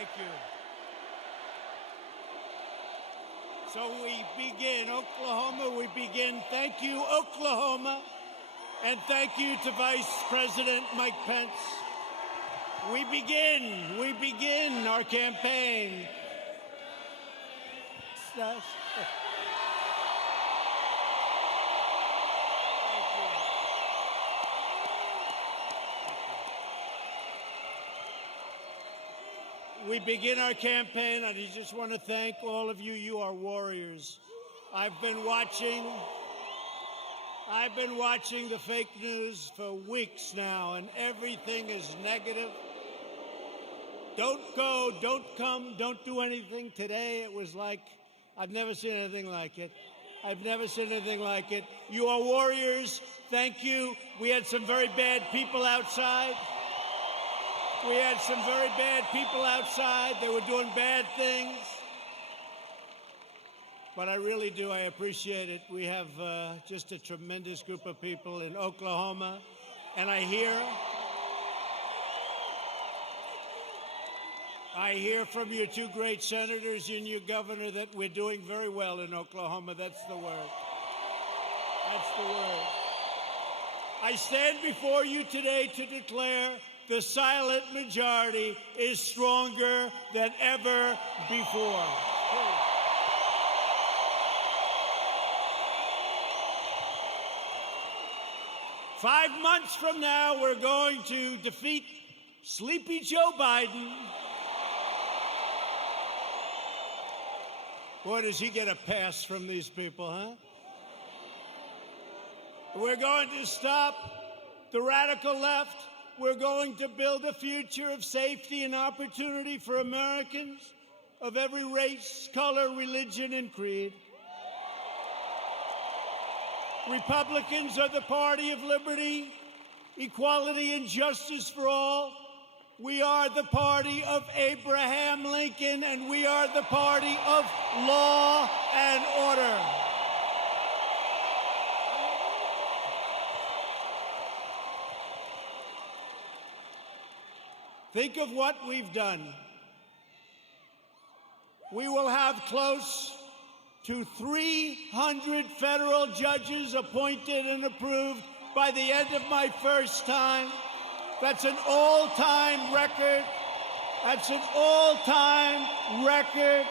Thank you. So we begin Oklahoma. We begin. Thank you, Oklahoma. And thank you to Vice President Mike Pence. We begin our campaign. We begin our campaign, and I just want to thank all of you. You are warriors. I've been watching the fake news for weeks now, and everything is negative. Don't go, don't come, don't do anything. Today it was like, I've never seen anything like it. I've never seen anything like it. You are warriors. Thank you. We had some very bad people outside. They were doing bad things. But I really do. I appreciate it. We have just a tremendous group of people in Oklahoma. And I hear from your two great senators and your governor that we're doing very well in Oklahoma. That's the word. That's the word. I stand before you today to declare the silent majority is stronger than ever before. 5 months from now, we're going to defeat sleepy Joe Biden. Boy, does he get a pass from these people, huh? We're going to stop the radical left. We're going to build a future of safety and opportunity for Americans of every race, color, religion, and creed. Republicans are the party of liberty, equality, and justice for all. We are the party of Abraham Lincoln, and we are the party of law and order. Think of what we've done. We will have close to 300 federal judges appointed and approved by the end of my first time. That's an all-time record. That's an all-time record.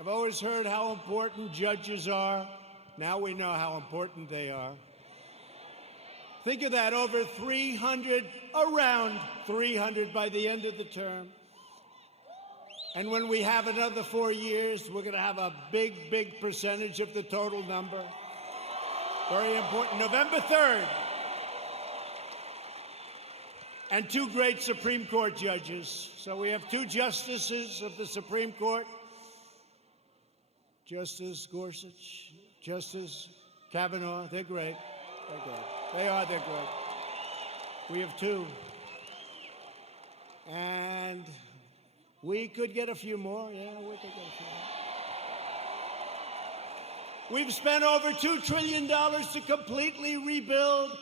I've always heard how important judges are. Now we know how important they are. Think of that, over 300, around 300 by the end of the term. And when we have another 4 years, we're going to have a big, big percentage of the total number. Very important. November 3rd. And 2 great Supreme Court judges. So we have 2 justices of the Supreme Court. Justice Gorsuch, Justice Kavanaugh. They're great. They're great. They're great. We have 2. And we could get a few more. Yeah, we could get a few more. We've spent over $2 trillion to completely rebuild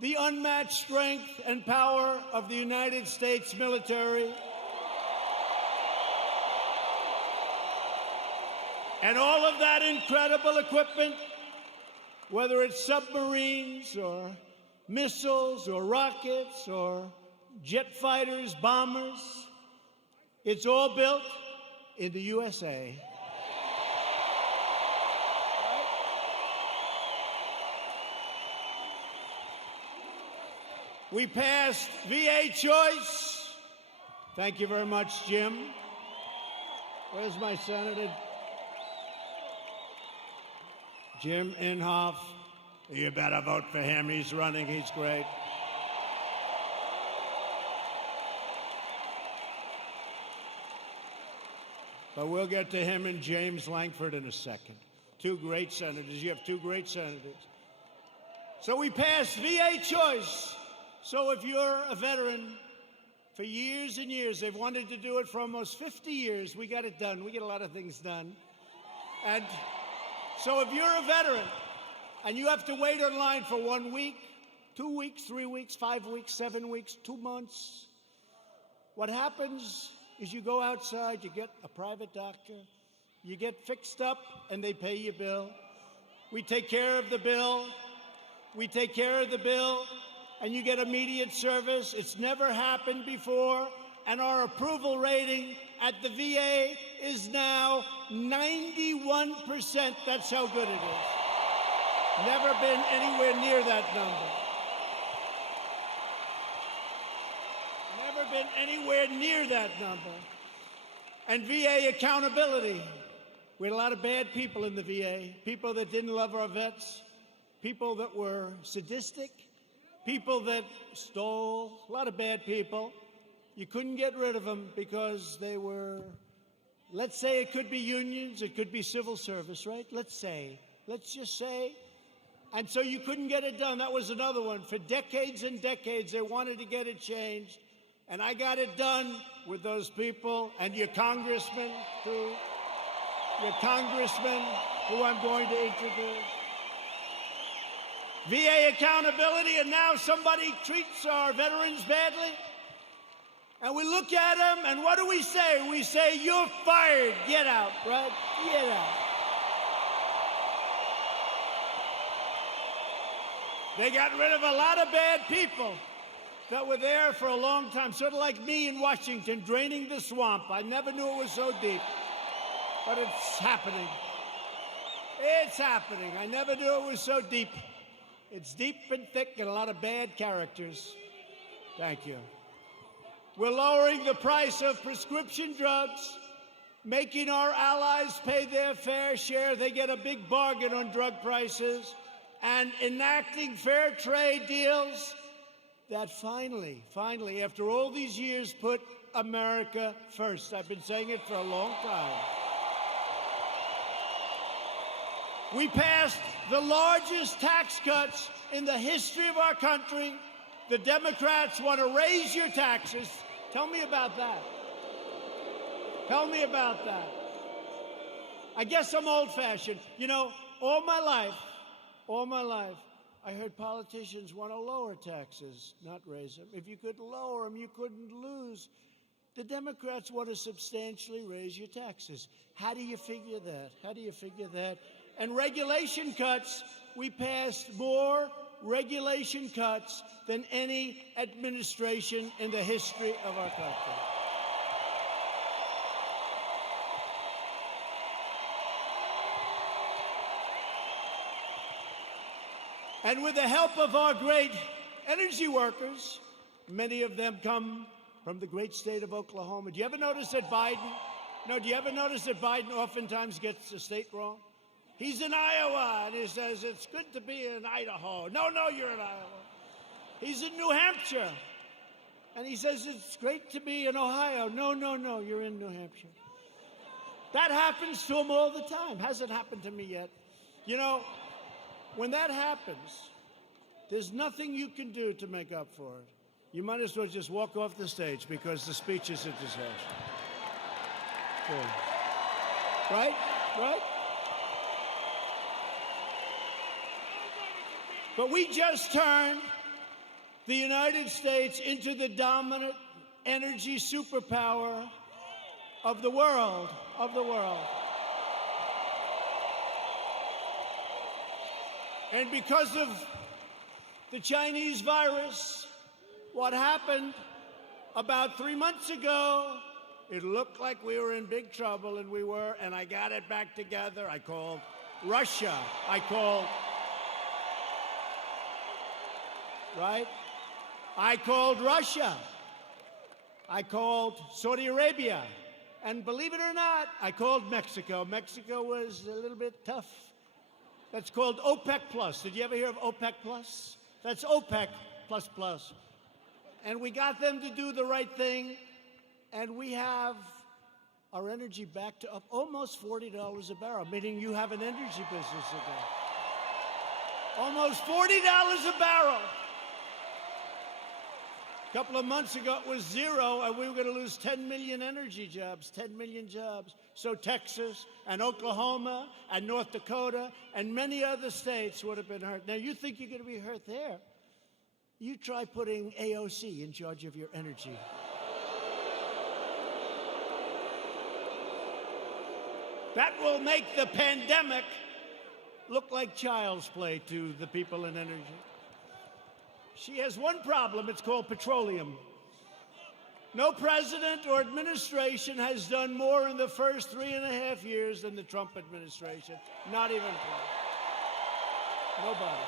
the unmatched strength and power of the United States military. And all of that incredible equipment, whether it's submarines or missiles or rockets or jet fighters, bombers, it's all built in the USA. We passed VA choice. Thank you very much, Jim. Where's my senator? Jim Inhofe. You better vote for him. He's running. He's great. But we'll get to him and James Lankford in a second. 2 great senators. You have 2 great senators. So we passed VA choice. So if you're a veteran, for years and years, they've wanted to do it for almost 50 years. We got it done. We get a lot of things done. And so if you're a veteran And you have to wait online for 1 week, 2 weeks, 3 weeks, 5 weeks, 7 weeks, 2 months. What happens is you go outside, you get a private doctor, you get fixed up, and they pay your bill. We take care of the bill. We take care of the bill, and you get immediate service. It's never happened before, and our approval rating at the VA is now 91%. That's how good it is. Never been anywhere near that number. Never been anywhere near that number. And VA accountability. We had a lot of bad people in the VA, people that didn't love our vets, people that were sadistic, people that stole, a lot of bad people. You couldn't get rid of them because they were, let's say it could be unions, it could be civil service, right? Let's just say. And so you couldn't get it done. That was another one. For decades and decades, they wanted to get it changed. And I got it done with those people and your congressman, too. Your congressman, who I'm going to introduce. VA accountability, and now somebody treats our veterans badly. And we look at them, and what do we say? We say, you're fired. Get out, right? Get out. They got rid of a lot of bad people that were there for a long time, sort of like me in Washington, draining the swamp. I never knew it was so deep, but it's happening. It's happening. I never knew it was so deep. It's deep and thick and a lot of bad characters. Thank you. We're lowering the price of prescription drugs, making our allies pay their fair share. They get a big bargain on drug prices, and enacting fair trade deals that finally, after all these years, put America first. I've been saying it for a long time. We passed the largest tax cuts in the history of our country. The Democrats want to raise your taxes. Tell me about that. Tell me about that. I guess I'm old-fashioned. You know, all my life, I heard politicians want to lower taxes, not raise them. If you could lower them, you couldn't lose. The Democrats want to substantially raise your taxes. How do you figure that? How do you figure that? And regulation cuts, we passed more regulation cuts than any administration in the history of our country. And with the help of our great energy workers, many of them come from the great state of Oklahoma. Do you ever notice that Biden oftentimes gets the state wrong? He's in Iowa, and he says, it's good to be in Idaho. No, you're in Iowa. He's in New Hampshire, and he says, it's great to be in Ohio. No, you're in New Hampshire. That happens to him all the time. Hasn't happened to me yet. You know, when that happens, there's nothing you can do to make up for it. You might as well just walk off the stage because the speech is a disaster. Sure. Right? But we just turned the United States into the dominant energy superpower of the world. And because of the Chinese virus, what happened about 3 months ago, it looked like we were in big trouble, and we were, and I got it back together. I called Russia. I called Russia. I called Saudi Arabia. And believe it or not, I called Mexico. Mexico was a little bit tough. That's called OPEC Plus. Did you ever hear of OPEC Plus? That's OPEC plus plus. And we got them to do the right thing, and we have our energy back to up almost $40 a barrel, meaning you have an energy business again. Almost $40 a barrel. A couple of months ago, it was 0, and we were going to lose 10 million energy jobs, 10 million jobs. So Texas and Oklahoma and North Dakota and many other states would have been hurt. Now, you think you're going to be hurt there? You try putting AOC in charge of your energy. That will make the pandemic look like child's play to the people in energy. She has one problem. It's called petroleum. No president or administration has done more in the first 3.5 years than the Trump administration. Not even close. Nobody.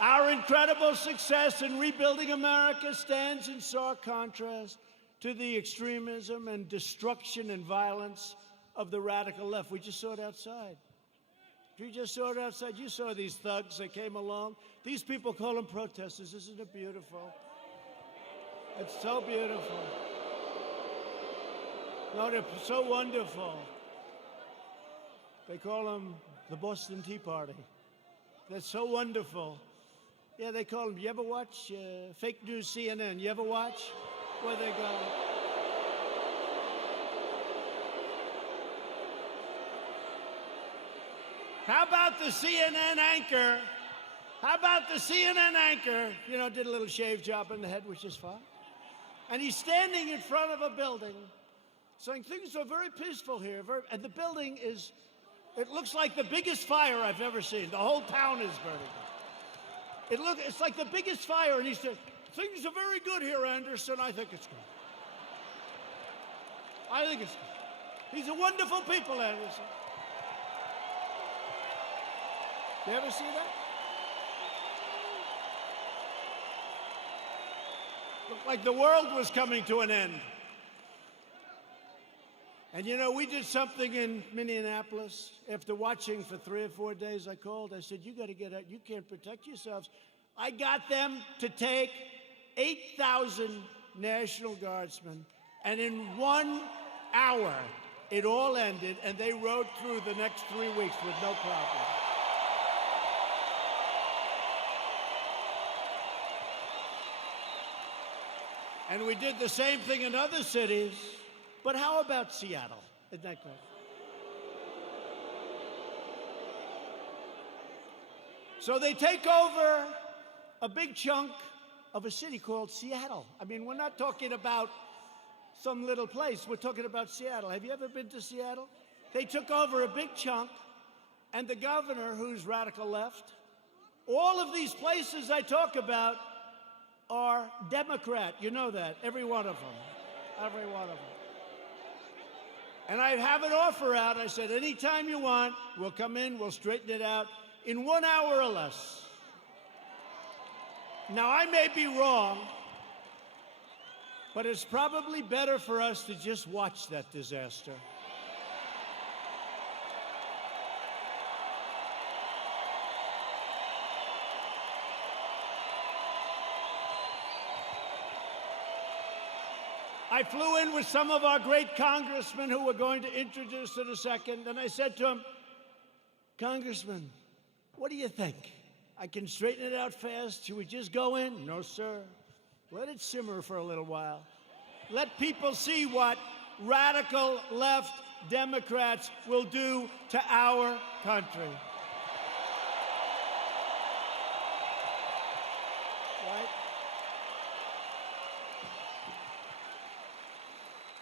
Our incredible success in rebuilding America stands in stark contrast to the extremism and destruction and violence of the radical left. We just saw it outside. You just saw it outside. You saw these thugs that came along. These people call them protesters. Isn't it beautiful? It's so beautiful. No, they're so wonderful. They call them the Boston Tea Party. They're so wonderful. Yeah, they call them. You ever watch fake news CNN? You ever watch where they go? How about the CNN anchor? How about the CNN anchor? You know, did a little shave job in the head, which is fine. And he's standing in front of a building saying things are very peaceful here. And the building is, it looks like the biggest fire I've ever seen. The whole town is burning. It's like the biggest fire. And he said, things are very good here, Anderson. I think it's good. I think it's good. These are wonderful people, Anderson. You ever see that? Looked like the world was coming to an end. And you know, we did something in Minneapolis. After watching for 3 or 4 days, I called. I said, you got to get out. You can't protect yourselves. I got them to take 8,000 National Guardsmen. And in 1 hour, it all ended. And they rode through the next 3 weeks with no problem. And we did the same thing in other cities. But how about Seattle? Isn't that great? So they take over a big chunk of a city called Seattle. I mean, we're not talking about some little place. We're talking about Seattle. Have you ever been to Seattle? They took over a big chunk, and the governor, who's radical left, all of these places I talk about are Democrat. You know that. Every one of them. Every one of them. And I have an offer out. I said, anytime you want, we'll come in, we'll straighten it out in 1 hour or less. Now, I may be wrong, but it's probably better for us to just watch that disaster. I flew in with some of our great congressmen who were going to introduce in a second, and I said to him, Congressman, what do you think? I can straighten it out fast. Should we just go in? No, sir. Let it simmer for a little while. Let people see what radical left Democrats will do to our country. Right?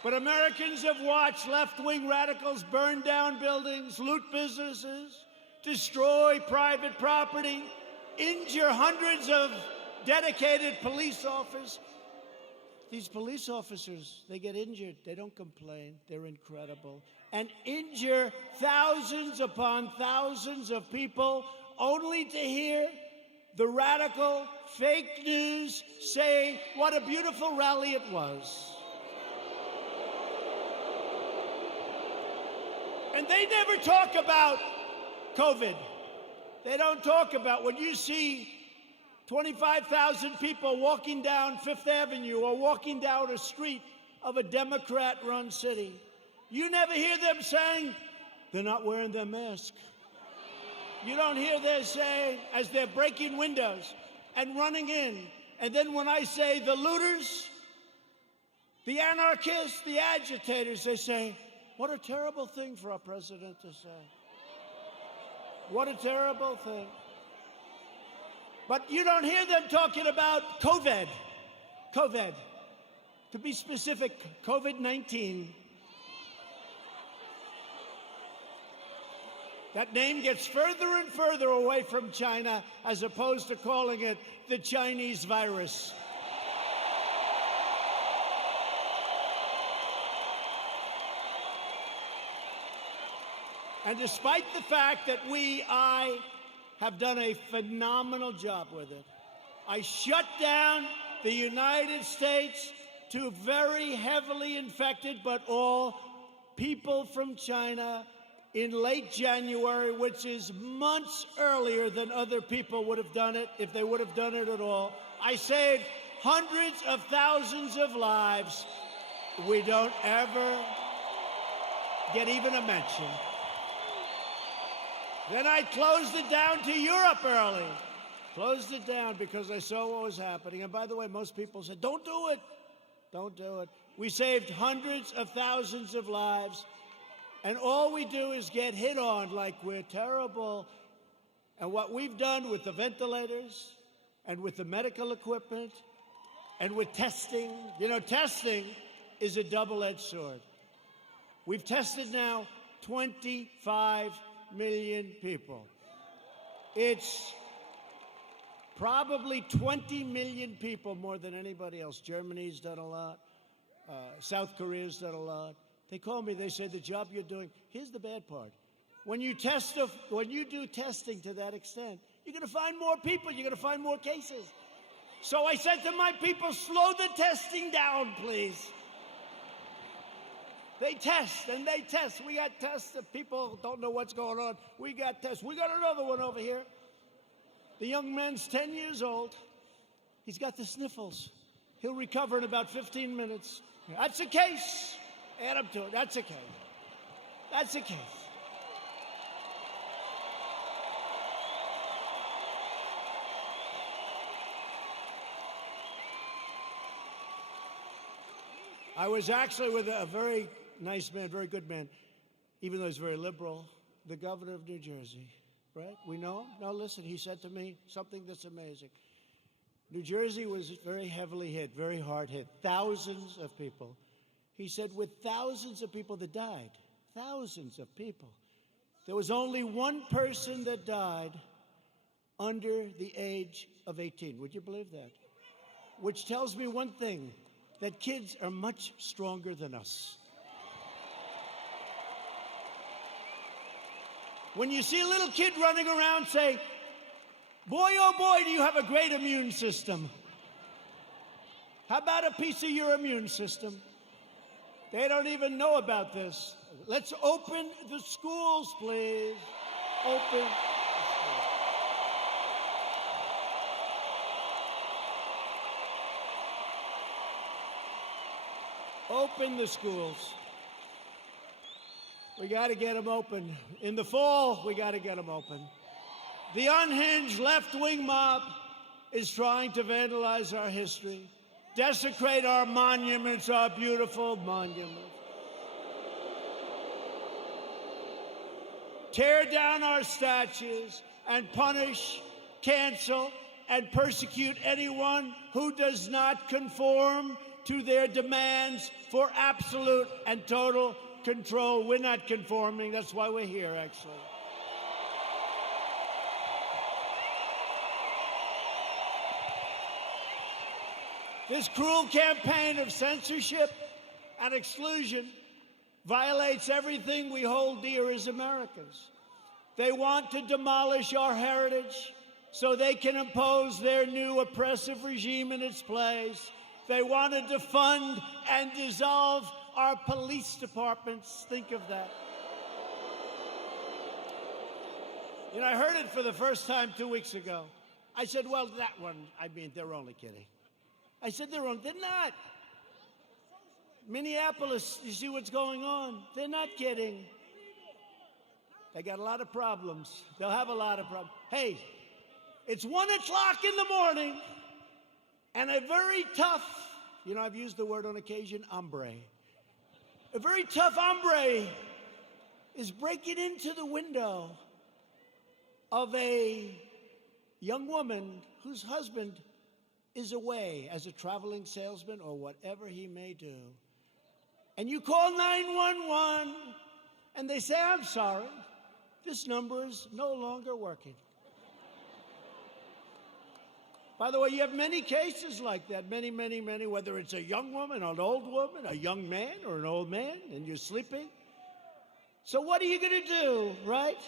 But Americans have watched left-wing radicals burn down buildings, loot businesses, destroy private property, injure hundreds of dedicated police officers. These police officers, they get injured. They don't complain. They're incredible. And injure thousands upon thousands of people only to hear the radical fake news say what a beautiful rally it was. And they never talk about COVID. They don't talk about when you see 25,000 people walking down Fifth Avenue or walking down a street of a Democrat-run city. You never hear them saying, they're not wearing their mask. You don't hear them saying, as they're breaking windows and running in And then when I say the looters, the anarchists, the agitators, they say, what a terrible thing for our president to say. What a terrible thing. But you don't hear them talking about COVID. COVID. To be specific, COVID-19. That name gets further and further away from China as opposed to calling it the Chinese virus. And despite the fact that I have done a phenomenal job with it, I shut down the United States to very heavily infected, but all people from China in late January, which is months earlier than other people would have done it if they would have done it at all. I saved hundreds of thousands of lives. We don't ever get even a mention. Then I closed it down to Europe early. Closed it down because I saw what was happening. And by the way, most people said, don't do it. Don't do it. We saved hundreds of thousands of lives. And all we do is get hit on like we're terrible. And what we've done with the ventilators and with the medical equipment and with testing, you know, testing is a double-edged sword. We've tested now 25 million people. It's probably 20 million people more than anybody else. Germany's done a lot. South Korea's done a lot. They call me, they say, the job you're doing, here's the bad part. When you do testing to that extent, you're going to find more people, you're going to find more cases. So I said to my people, slow the testing down, please. They test and they test. We got tests that people don't know what's going on. We got tests. We got another one over here. The young man's 10 years old. He's got the sniffles. He'll recover in about 15 minutes. That's a case. Add up to it. That's a case. That's a case. I was actually with a very nice man, very good man, even though he's very liberal, the governor of New Jersey, right? We know him? Now listen, he said to me something that's amazing. New Jersey was very heavily hit, very hard hit, thousands of people. He said with thousands of people that died, thousands of people, there was only one person that died under the age of 18. Would you believe that? Which tells me one thing, that kids are much stronger than us. When you see a little kid running around, say, boy, oh boy, do you have a great immune system. How about a piece of your immune system? They don't even know about this. Let's open the schools, please. Open. Open the schools. We got to get them open. In the fall, we got to get them open. The unhinged left-wing mob is trying to vandalize our history, desecrate our monuments, our beautiful monuments, tear down our statues, and punish, cancel, and persecute anyone who does not conform to their demands for absolute and total control. We're not conforming. That's why we're here, actually. This cruel campaign of censorship and exclusion violates everything we hold dear as Americans. They want to demolish our heritage so they can impose their new oppressive regime in its place. They want to defund and dissolve our police departments. Think of that. You know, I heard it for the first time 2 weeks ago. I said, well, that one, I mean, they're only kidding. I said, they're not. Minneapolis, you see what's going on? They're not kidding. They got a lot of problems. They'll have a lot of problems. Hey, it's 1 o'clock in the morning. And a very tough, I've used the word on occasion, hombre. A very tough hombre is breaking into the window of a young woman whose husband is away as a traveling salesman or whatever he may do. And you call 911, and they say, I'm sorry, this number is no longer working. By the way, you have many cases like that, many, whether it's a young woman, an old woman, a young man, or an old man, and you're sleeping. So what are you going to do, right?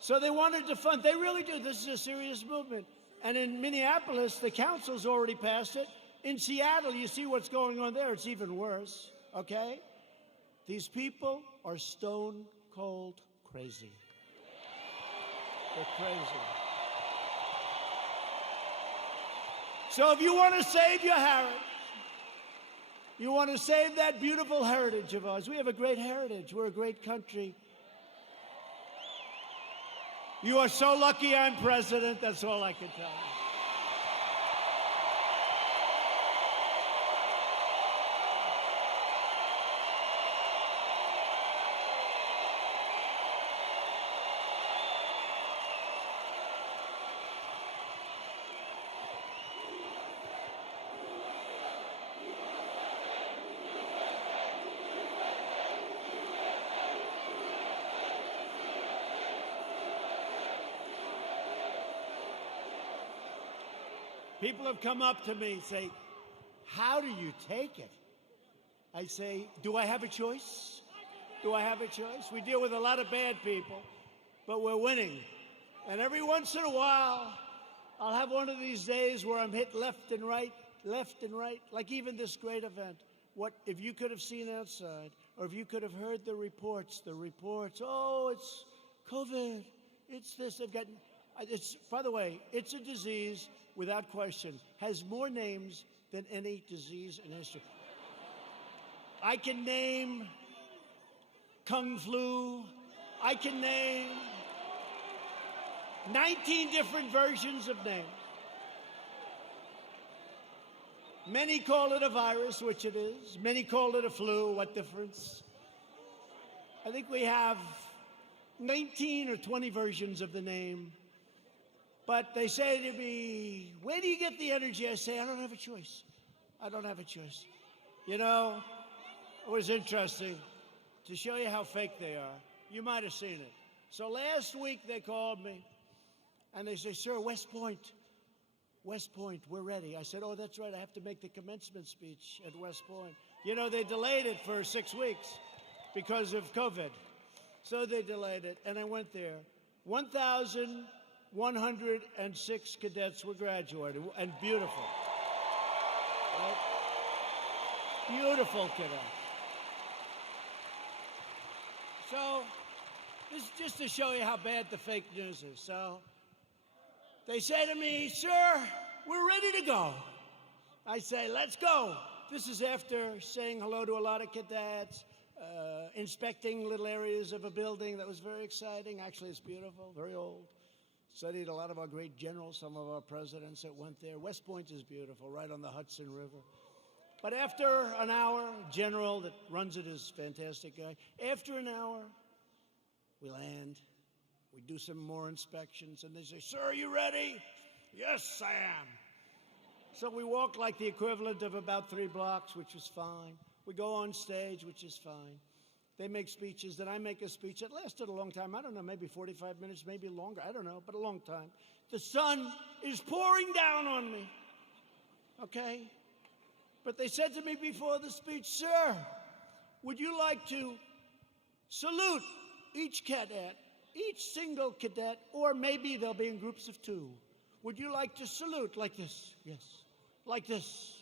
So they wanted to fund, they really do. This is a serious movement. And in Minneapolis, the council's already passed it. In Seattle, you see what's going on there. It's even worse, okay? These people are stone cold crazy. They're crazy. So if you want to save your heritage, you want to save that beautiful heritage of ours. We have a great heritage. We're a great country. You are so lucky I'm president. That's all I can tell you. People have come up to me and say, how do you take it? I say, do I have a choice? Do I have a choice? We deal with a lot of bad people, but we're winning. And every once in a while, I'll have one of these days where I'm hit left and right, like even this great event. What if you could have seen outside, or if you could have heard the reports, oh, it's COVID, it's this, by the way, it's a disease, without question, has more names than any disease in history. I can name Kung Flu. I can name 19 different versions of names. Many call it a virus, which it is. Many call it a flu. What difference? I think we have 19 or 20 versions of the name. But they say to me, where do you get the energy? I say, I don't have a choice. I don't have a choice. You know, it was interesting to show you how fake they are. You might have seen it. So last week they called me and they say, sir, West Point, we're ready. I said, oh, that's right. I have to make the commencement speech at West Point. You know, they delayed it for 6 weeks because of COVID. So they delayed it, and I went there. 1,106 cadets were graduating, and beautiful. Right? Beautiful cadets. So, this is just to show you how bad the fake news is. So, they say to me, sir, we're ready to go. I say, let's go. This is after saying hello to a lot of cadets, inspecting little areas of a building that was very exciting. Actually, it's beautiful, very old. Studied a lot of our great generals, some of our presidents that went there. West Point is beautiful, right on the Hudson River. But after an hour, general that runs it is a fantastic guy. After an hour, we land. We do some more inspections, and they say, sir, are you ready? Yes, I am. So we walk like the equivalent of about 3 blocks, which was fine. We go on stage, which is fine. They make speeches, then I make a speech that lasted a long time. I don't know, maybe 45 minutes, maybe longer. I don't know, but a long time. The sun is pouring down on me, okay? But they said to me before the speech, sir, would you like to salute each cadet, each single cadet, or maybe they'll be in groups of 2. Would you like to salute like this? Yes. Like this.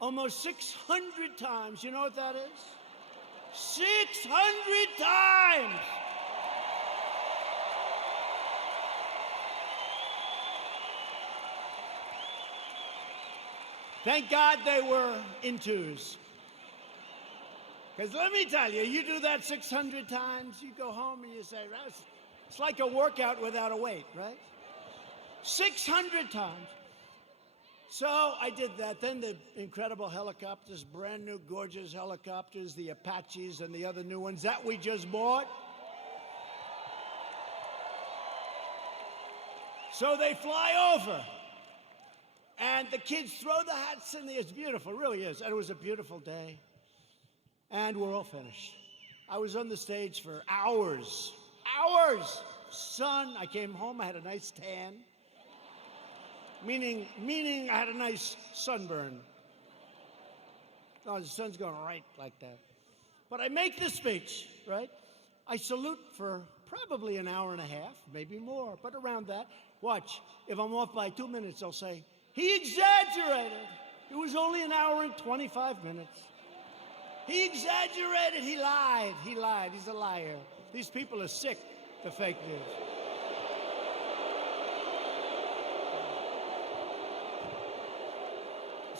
Almost 600 times. You know what that is? 600 times! Thank God they were in 2s. Because let me tell you, you do that 600 times, you go home and you say, it's like a workout without a weight, right? 600 times. So I did that. Then the incredible helicopters, brand new, gorgeous helicopters, the Apaches and the other new ones that we just bought. So they fly over, and the kids throw the hats in the air. It's beautiful, it really is. And it was a beautiful day, and we're all finished. I was on the stage for hours. Sun. I came home, I had a nice tan. Meaning I had a nice sunburn. No, the sun's going right like that. But I make the speech, right? I salute for probably an hour and a half, maybe more, but around that. Watch, if I'm off by 2 minutes, I'll say, he exaggerated. It was only an hour and 25 minutes. He exaggerated, he lied, he's a liar. These people are sick, the fake news.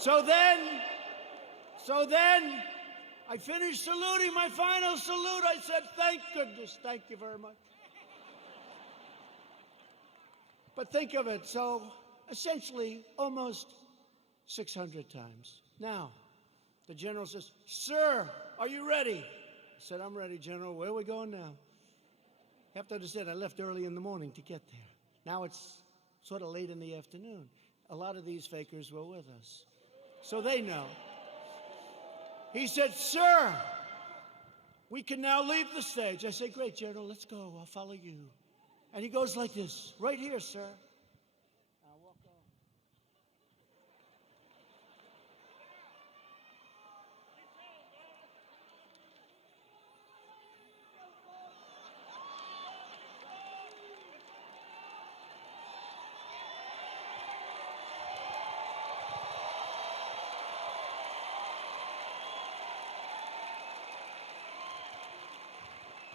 So then, I finished saluting, my final salute. I said, thank goodness, thank you very much. But think of it, so essentially almost 600 times. Now, the general says, sir, are you ready? I said, I'm ready, General. Where are we going now? You have to understand, I left early in the morning to get there. Now it's sort of late in the afternoon. A lot of these fakers were with us, so they know. He said, sir, we can now leave the stage. I said, great, General, let's go. I'll follow you. And he goes like this, right here, sir. I'll walk on.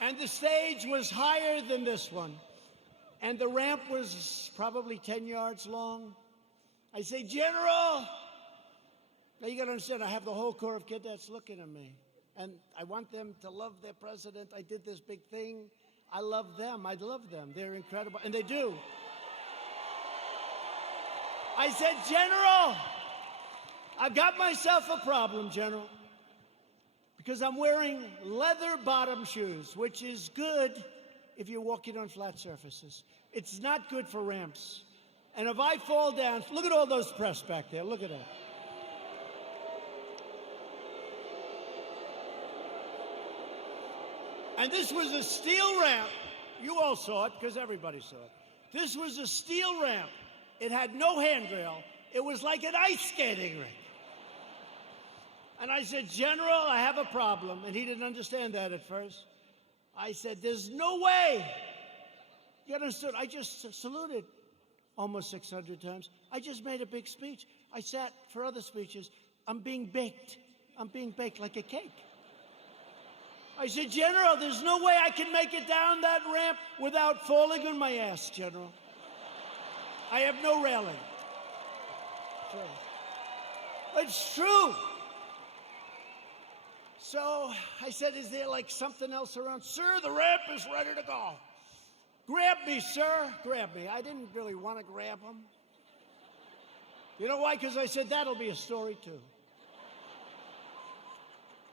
And the stage was higher than this one. And the ramp was probably 10 yards long. I say, General, now you got to understand, I have the whole Corps of Cadets looking at me. And I want them to love their president. I did this big thing. I love them. I love them. They're incredible. And they do. I said, General, I've got myself a problem, General. Because I'm wearing leather bottom shoes, which is good if you're walking on flat surfaces. It's not good for ramps. And if I fall down, look at all those press back there. Look at that. And this was a steel ramp. You all saw it, because everybody saw it. This was a steel ramp. It had no handrail. It was like an ice skating rink. And I said, General, I have a problem. And he didn't understand that at first. I said, there's no way. You understood? I just saluted almost 600 times. I just made a big speech. I sat for other speeches. I'm being baked. I'm being baked like a cake. I said, General, there's no way I can make it down that ramp without falling on my ass, General. I have no railing. Sure. It's true. So I said, is there like something else around? Sir, the ramp is ready to go. Grab me, sir. Grab me. I didn't really want to grab him. You know why? Because I said, that'll be a story too.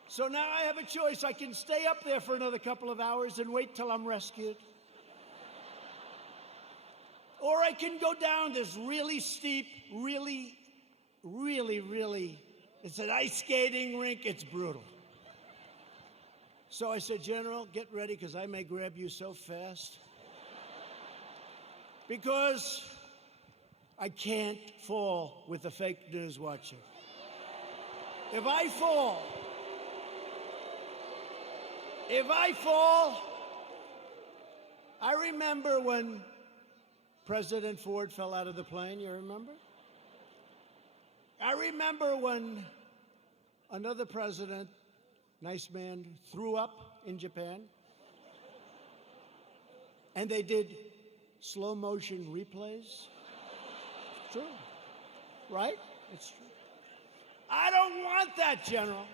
So now I have a choice. I can stay up there for another couple of hours and wait till I'm rescued. Or I can go down this really steep, really, it's an ice skating rink. It's brutal. So I said, General, get ready, because I may grab you so fast. Because I can't fall with the fake news watching. If I fall, I remember when President Ford fell out of the plane, you remember? I remember when another president, nice man, threw up in Japan. And they did slow motion replays. It's true, right? It's true. I don't want that, General.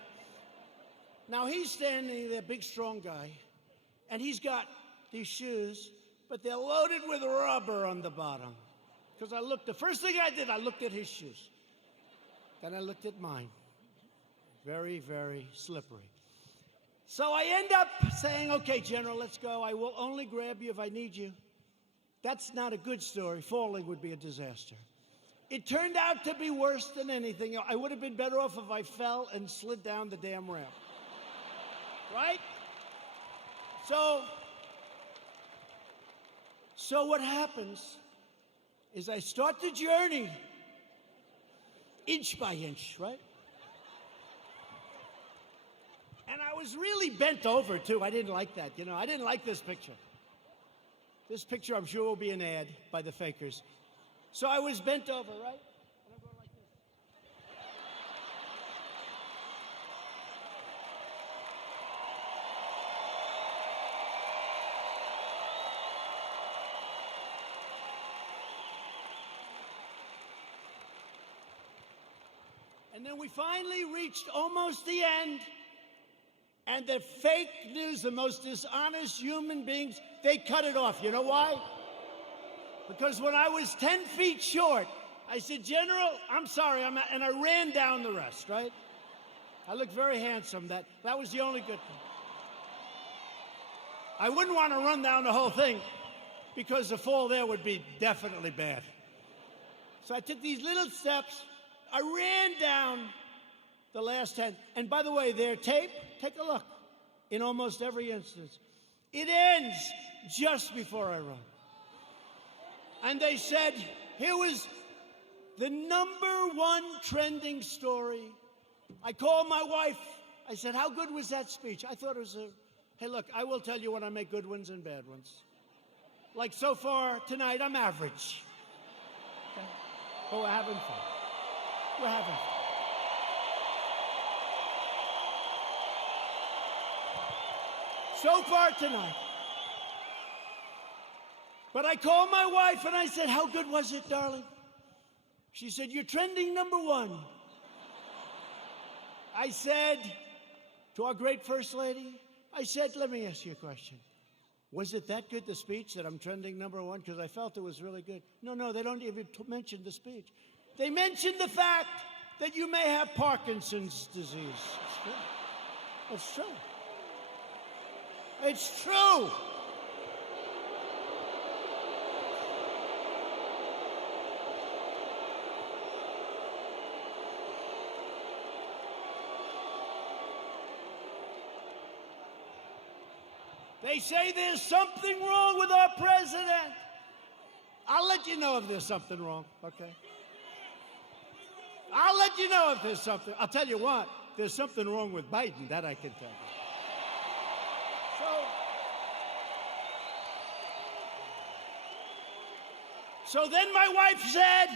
Now he's standing there, big, strong guy, and he's got these shoes, but they're loaded with rubber on the bottom. Because the first thing I did, I looked at his shoes. Then I looked at mine. Very, very slippery. So I end up saying, okay, General, let's go. I will only grab you if I need you. That's not a good story. Falling would be a disaster. It turned out to be worse than anything. I would have been better off if I fell and slid down the damn ramp. Right? So what happens is I start the journey inch by inch, right? And I was really bent over, too. I didn't like that, you know. I didn't like this picture. This picture, I'm sure, will be an ad by the fakers. So I was bent over, right? And I'm going like this. And then we finally reached almost the end. And the fake news, the most dishonest human beings, they cut it off. You know why? Because when I was 10 feet short, I said, General, I'm sorry, and I ran down the rest, right? I looked very handsome. That was the only good thing. I wouldn't want to run down the whole thing because the fall there would be definitely bad. So I took these little steps. I ran down the last 10. And by the way, their tape, take a look. In almost every instance, it ends just before I run. And they said, here was the #1 trending story. I called my wife. I said, how good was that speech? I thought it was hey, look, I will tell you when I make good ones and bad ones. Like so far tonight, I'm average. Okay? But we're having fun. We're having fun. So far tonight. But I called my wife and I said, how good was it, darling? She said, you're trending #1. I said to our great First Lady, I said, let me ask you a question. Was it that good, the speech, that I'm trending #1? Because I felt it was really good. No, they don't even mention the speech. They mentioned the fact that you may have Parkinson's disease. It's true. It's true. They say there's something wrong with our president. I'll let you know if there's something wrong, okay? I'll let you know if there's something. I'll tell you what, there's something wrong with Biden, that I can tell you. So then my wife said,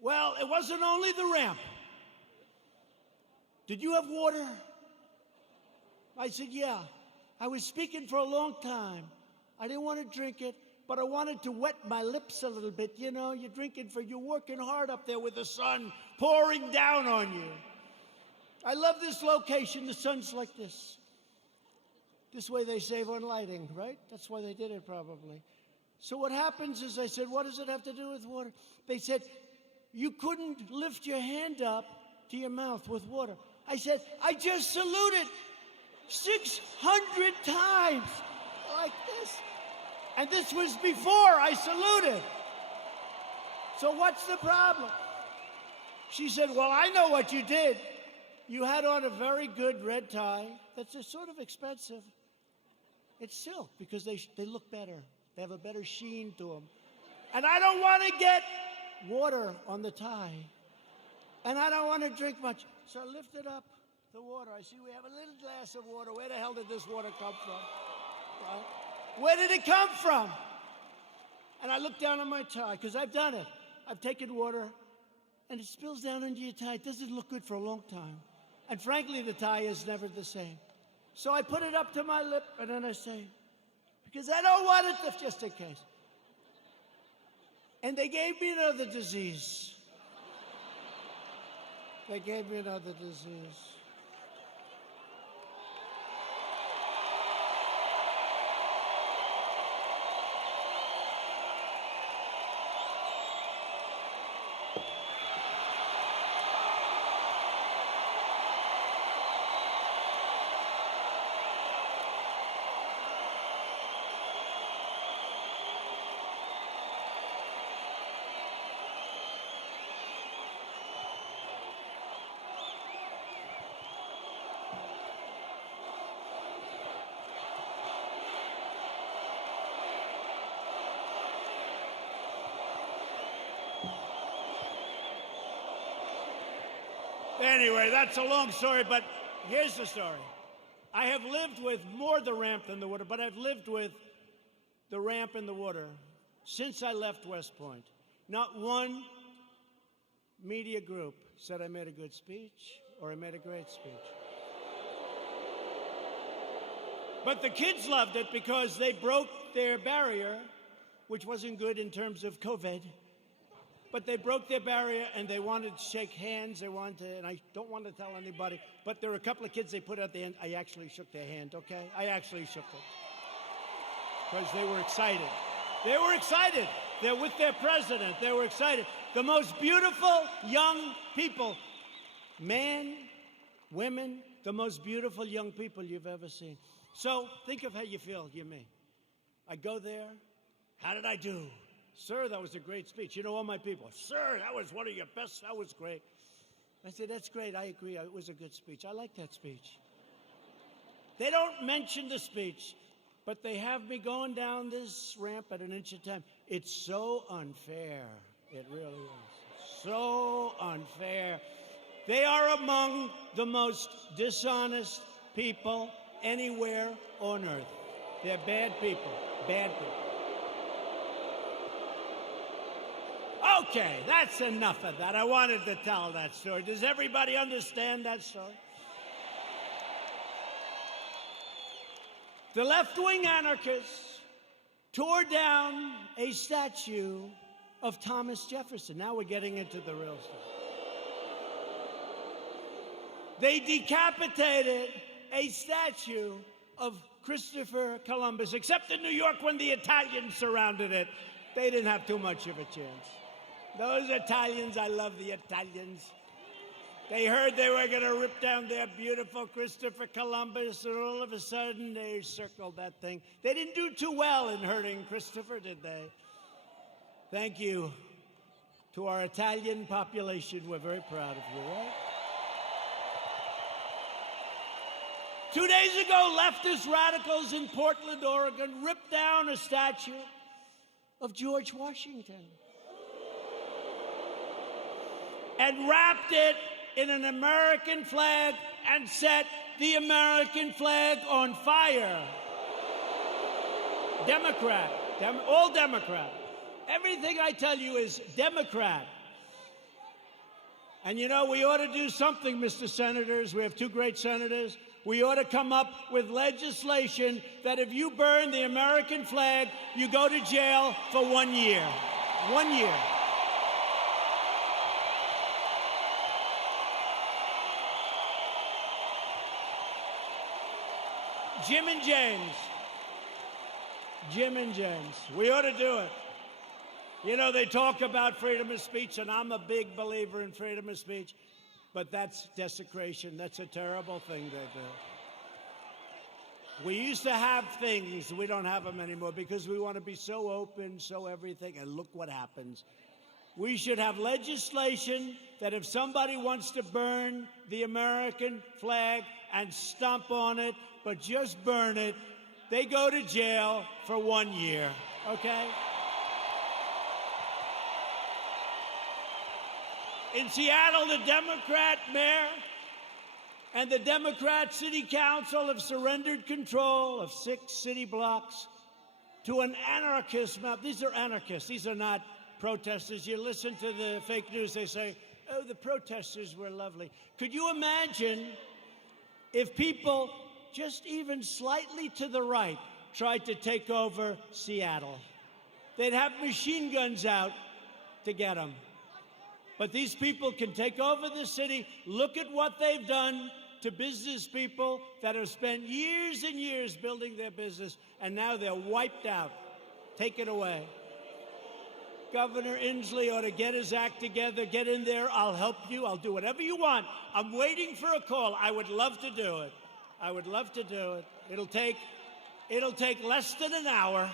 well, it wasn't only the ramp. Did you have water? I said, yeah. I was speaking for a long time. I didn't want to drink it, but I wanted to wet my lips a little bit. You know, you're working hard up there with the sun pouring down on you. I love this location. The sun's like this. This way they save on lighting, right? That's why they did it probably. So what happens is I said, what does it have to do with water? They said, you couldn't lift your hand up to your mouth with water. I said, I just saluted 600 times like this. And this was before I saluted. So what's the problem? She said, well, I know what you did. You had on a very good red tie. That's sort of expensive. It's silk because they look better. They have a better sheen to them. And I don't want to get water on the tie. And I don't want to drink much. So I lifted up the water. I see we have a little glass of water. Where the hell did this water come from? Right? Where did it come from? And I looked down on my tie, because I've done it. I've taken water, and it spills down into your tie. It doesn't look good for a long time. And frankly, the tie is never the same. So I put it up to my lip, and then I say, because I don't want it to, just in case. And they gave me another disease. They gave me another disease. Anyway, that's a long story, but here's the story. I have lived with more the ramp than the water, but I've lived with the ramp and the water since I left West Point. Not one media group said I made a good speech or I made a great speech. But the kids loved it because they broke their barrier, which wasn't good in terms of COVID. But they broke their barrier and they wanted to shake hands. They wanted to, and I don't want to tell anybody, but there were a couple of kids they put at the end. I actually shook their hand, okay? I actually shook it. Because they were excited. They were excited. They're with their president. They were excited. The most beautiful young people, men, women, the most beautiful young people you've ever seen. So think of how you feel, you me. I go there. How did I do? Sir, that was a great speech. You know, all my people, sir, that was one of your best. That was great. I said, that's great. I agree. It was a good speech. I like that speech. They don't mention the speech, but they have me going down this ramp at an inch at a time. It's so unfair. It really is. So unfair. They are among the most dishonest people anywhere on earth. They're bad people. Bad people. Okay, that's enough of that. I wanted to tell that story. Does everybody understand that story? The left-wing anarchists tore down a statue of Thomas Jefferson. Now we're getting into the real stuff. They decapitated a statue of Christopher Columbus, except in New York when the Italians surrounded it. They didn't have too much of a chance. Those Italians, I love the Italians. They heard they were going to rip down their beautiful Christopher Columbus, and all of a sudden they circled that thing. They didn't do too well in hurting Christopher, did they? Thank you to our Italian population. We're very proud of you, right? 2 days ago, leftist radicals in Portland, Oregon, ripped down a statue of George Washington and wrapped it in an American flag and set the American flag on fire. Democrat, all Democrat. Everything I tell you is Democrat. And you know, we ought to do something, Mr. Senators. We have two great senators. We ought to come up with legislation that if you burn the American flag, you go to jail for 1 year. 1 year. Jim and James. Jim and James. We ought to do it. You know, they talk about freedom of speech, and I'm a big believer in freedom of speech, but that's desecration. That's a terrible thing they do. We used to have things. We don't have them anymore because we want to be so open, so everything, and look what happens. We should have legislation that if somebody wants to burn the American flag and stomp on it, but just burn it, they go to jail for 1 year, okay? In Seattle, the Democrat mayor and the Democrat city council have surrendered control of 6 city blocks to an anarchist mob. These are anarchists. These are not protesters. You listen to the fake news, they say, oh, the protesters were lovely. Could you imagine if people just even slightly to the right tried to take over Seattle? They'd have machine guns out to get them. But these people can take over the city. Look at what they've done to business people that have spent years and years building their business, and now they're wiped out. Take it away. Governor Inslee ought to get his act together, get in there. I'll help you. I'll do whatever you want. I'm waiting for a call. I would love to do it. I would love to do it. It'll take less than an hour,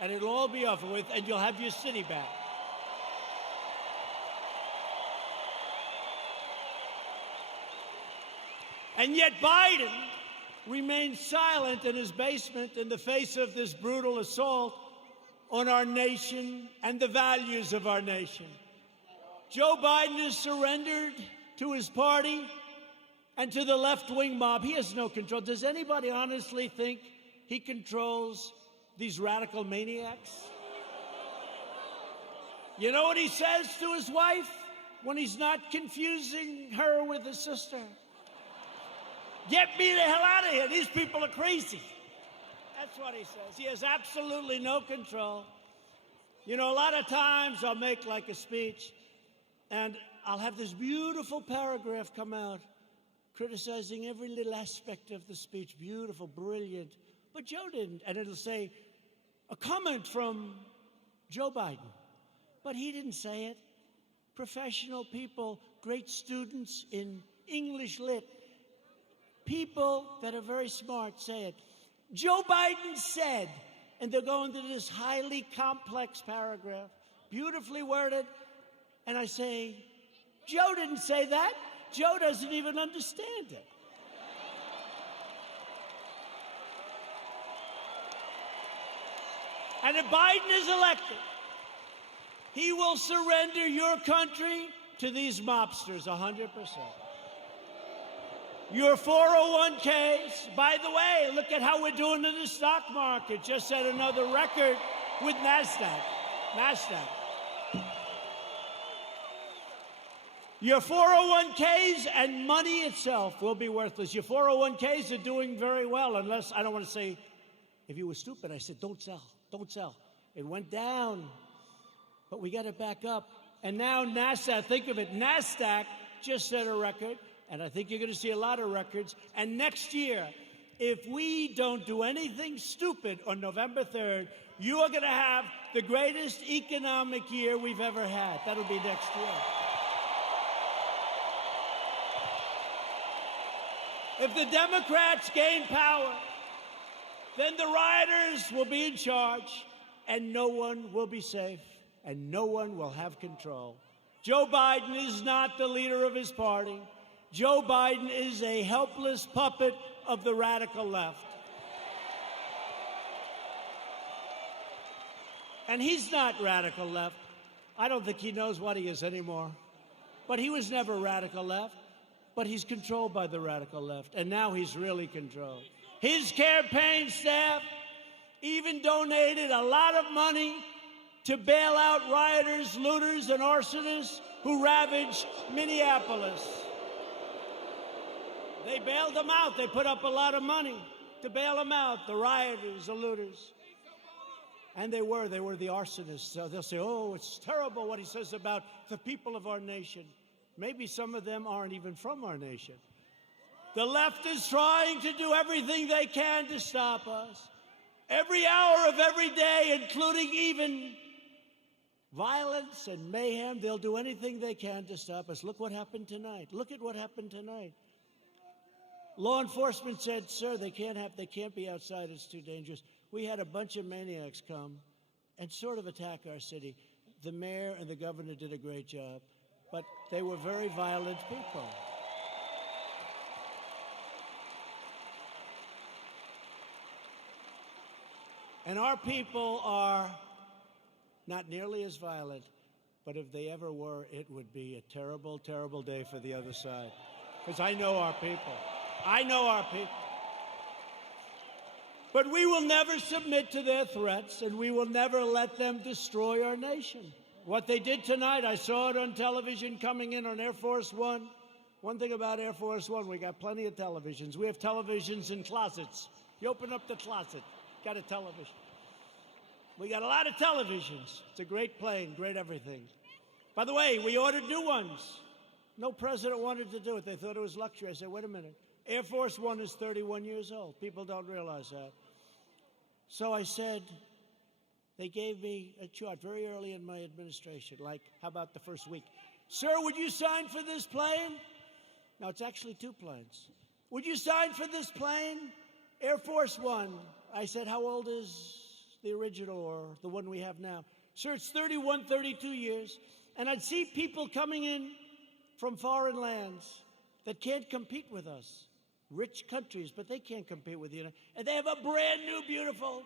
and it'll all be over with, and you'll have your city back. And yet Biden remains silent in his basement in the face of this brutal assault on our nation and the values of our nation. Joe Biden has surrendered to his party and to the left-wing mob. He has no control. Does anybody honestly think he controls these radical maniacs? You know what he says to his wife when he's not confusing her with his sister? Get me the hell out of here. These people are crazy. That's what he says. He has absolutely no control. You know, a lot of times I'll make like a speech, and I'll have this beautiful paragraph come out criticizing every little aspect of the speech. Beautiful, brilliant. But Joe didn't. And it'll say, a comment from Joe Biden. But he didn't say it. Professional people, great students in English lit, people that are very smart say it. Joe Biden said, and they'll go into this highly complex paragraph, beautifully worded, and I say, Joe didn't say that. Joe doesn't even understand it. And if Biden is elected, he will surrender your country to these mobsters 100%. Your 401ks, by the way, look at how we're doing in the stock market. Just set another record with NASDAQ. Your 401ks and money itself will be worthless. Your 401ks are doing very well, unless, I don't want to say, if you were stupid, I said, don't sell, don't sell. It went down, but we got it back up. And now NASDAQ, think of it, NASDAQ just set a record, and I think you're going to see a lot of records. And next year, if we don't do anything stupid on November 3rd, you are going to have the greatest economic year we've ever had. That'll be next year. If the Democrats gain power, then the rioters will be in charge, and no one will be safe, and no one will have control. Joe Biden is not the leader of his party. Joe Biden is a helpless puppet of the radical left. And he's not radical left. I don't think he knows what he is anymore. But he was never radical left. But he's controlled by the radical left, and now he's really controlled. His campaign staff even donated a lot of money to bail out rioters, looters, and arsonists who ravaged Minneapolis. They bailed them out. They put up a lot of money to bail them out, the rioters, the looters. And they were the arsonists. So they'll say, oh, it's terrible what he says about the people of our nation. Maybe some of them aren't even from our nation. The left is trying to do everything they can to stop us. Every hour of every day, including even violence and mayhem, they'll do anything they can to stop us. Look what happened tonight. Look at what happened tonight. Law enforcement said, sir, they can't be outside. It's too dangerous. We had a bunch of maniacs come and sort of attack our city. The mayor and the governor did a great job. But they were very violent people. And our people are not nearly as violent, but if they ever were, it would be a terrible, terrible day for the other side. Because I know our people. I know our people. But we will never submit to their threats, and we will never let them destroy our nation. What they did tonight, I saw it on television coming in on Air Force One. One thing about Air Force One, we got plenty of televisions. We have televisions in closets. You open up the closet, got a television. We got a lot of televisions. It's a great plane, great everything. By the way, we ordered new ones. No president wanted to do it. They thought it was luxury. I said, wait a minute. Air Force One is 31 years old. People don't realize that. So I said, they gave me a chart very early in my administration, like, how about the first week? Sir, would you sign for this plane? Now, it's actually two planes. Would you sign for this plane? Air Force One. I said, how old is the original or the one we have now? Sir, it's 31, 32 years. And I'd see people coming in from foreign lands that can't compete with us. Rich countries, but they can't compete with you. And they have a brand new, beautiful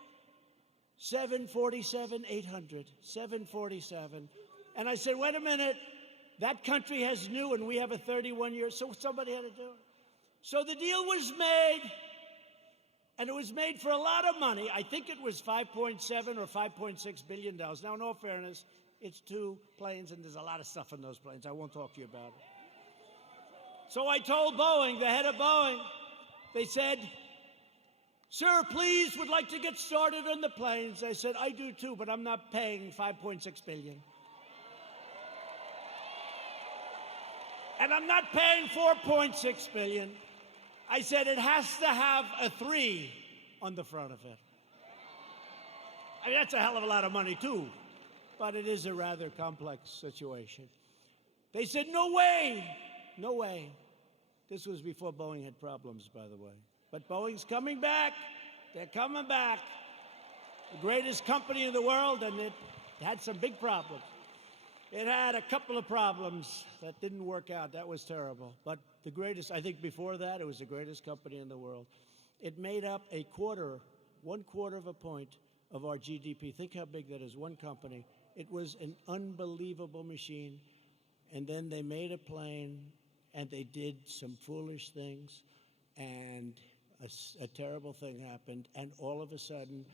747-800, 747. And I said, wait a minute, That country has new, and we have a 31-year, so somebody had to do it. So the deal was made, and it was made for a lot of money. I think it was $5.7 or $5.6 billion. Now, in all fairness, it's 2 planes, and there's a lot of stuff in those planes. I won't talk to you about it. So I told Boeing, the head of Boeing, they said, "Sir, please, would like to get started on the planes." I said, "I do too, but I'm not paying $5.6 billion. And I'm not paying $4.6 billion. I said it has to have a 3 on the front of it. I mean, that's a hell of a lot of money, too. But it is a rather complex situation. They said, "No way, no way." This was before Boeing had problems, by the way. But Boeing's coming back. They're coming back. The greatest company in the world, and it had some big problems. It had a couple of problems that didn't work out. That was terrible. But the greatest, I think before that, it was the greatest company in the world. It made up 1/4 of a point of our GDP. Think how big that is, one company. It was an unbelievable machine. And then they made a plane, and they did some foolish things, and a terrible thing happened. And all of a sudden,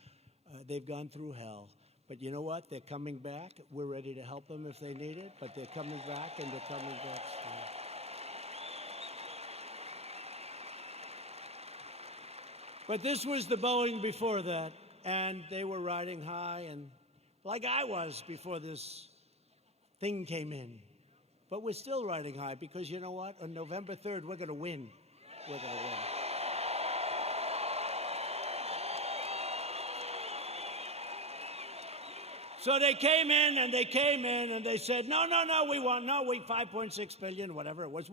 they've gone through hell. But you know what? They're coming back. We're ready to help them if they need it, but they're coming back, and they're coming back strong. But this was the Boeing before that, and they were riding high, and like I was before this thing came in. But we're still riding high because you know what? On November 3rd, we're going to win. We're going to win. So they came in, and they said, no, we want, 5.6 billion, whatever it was.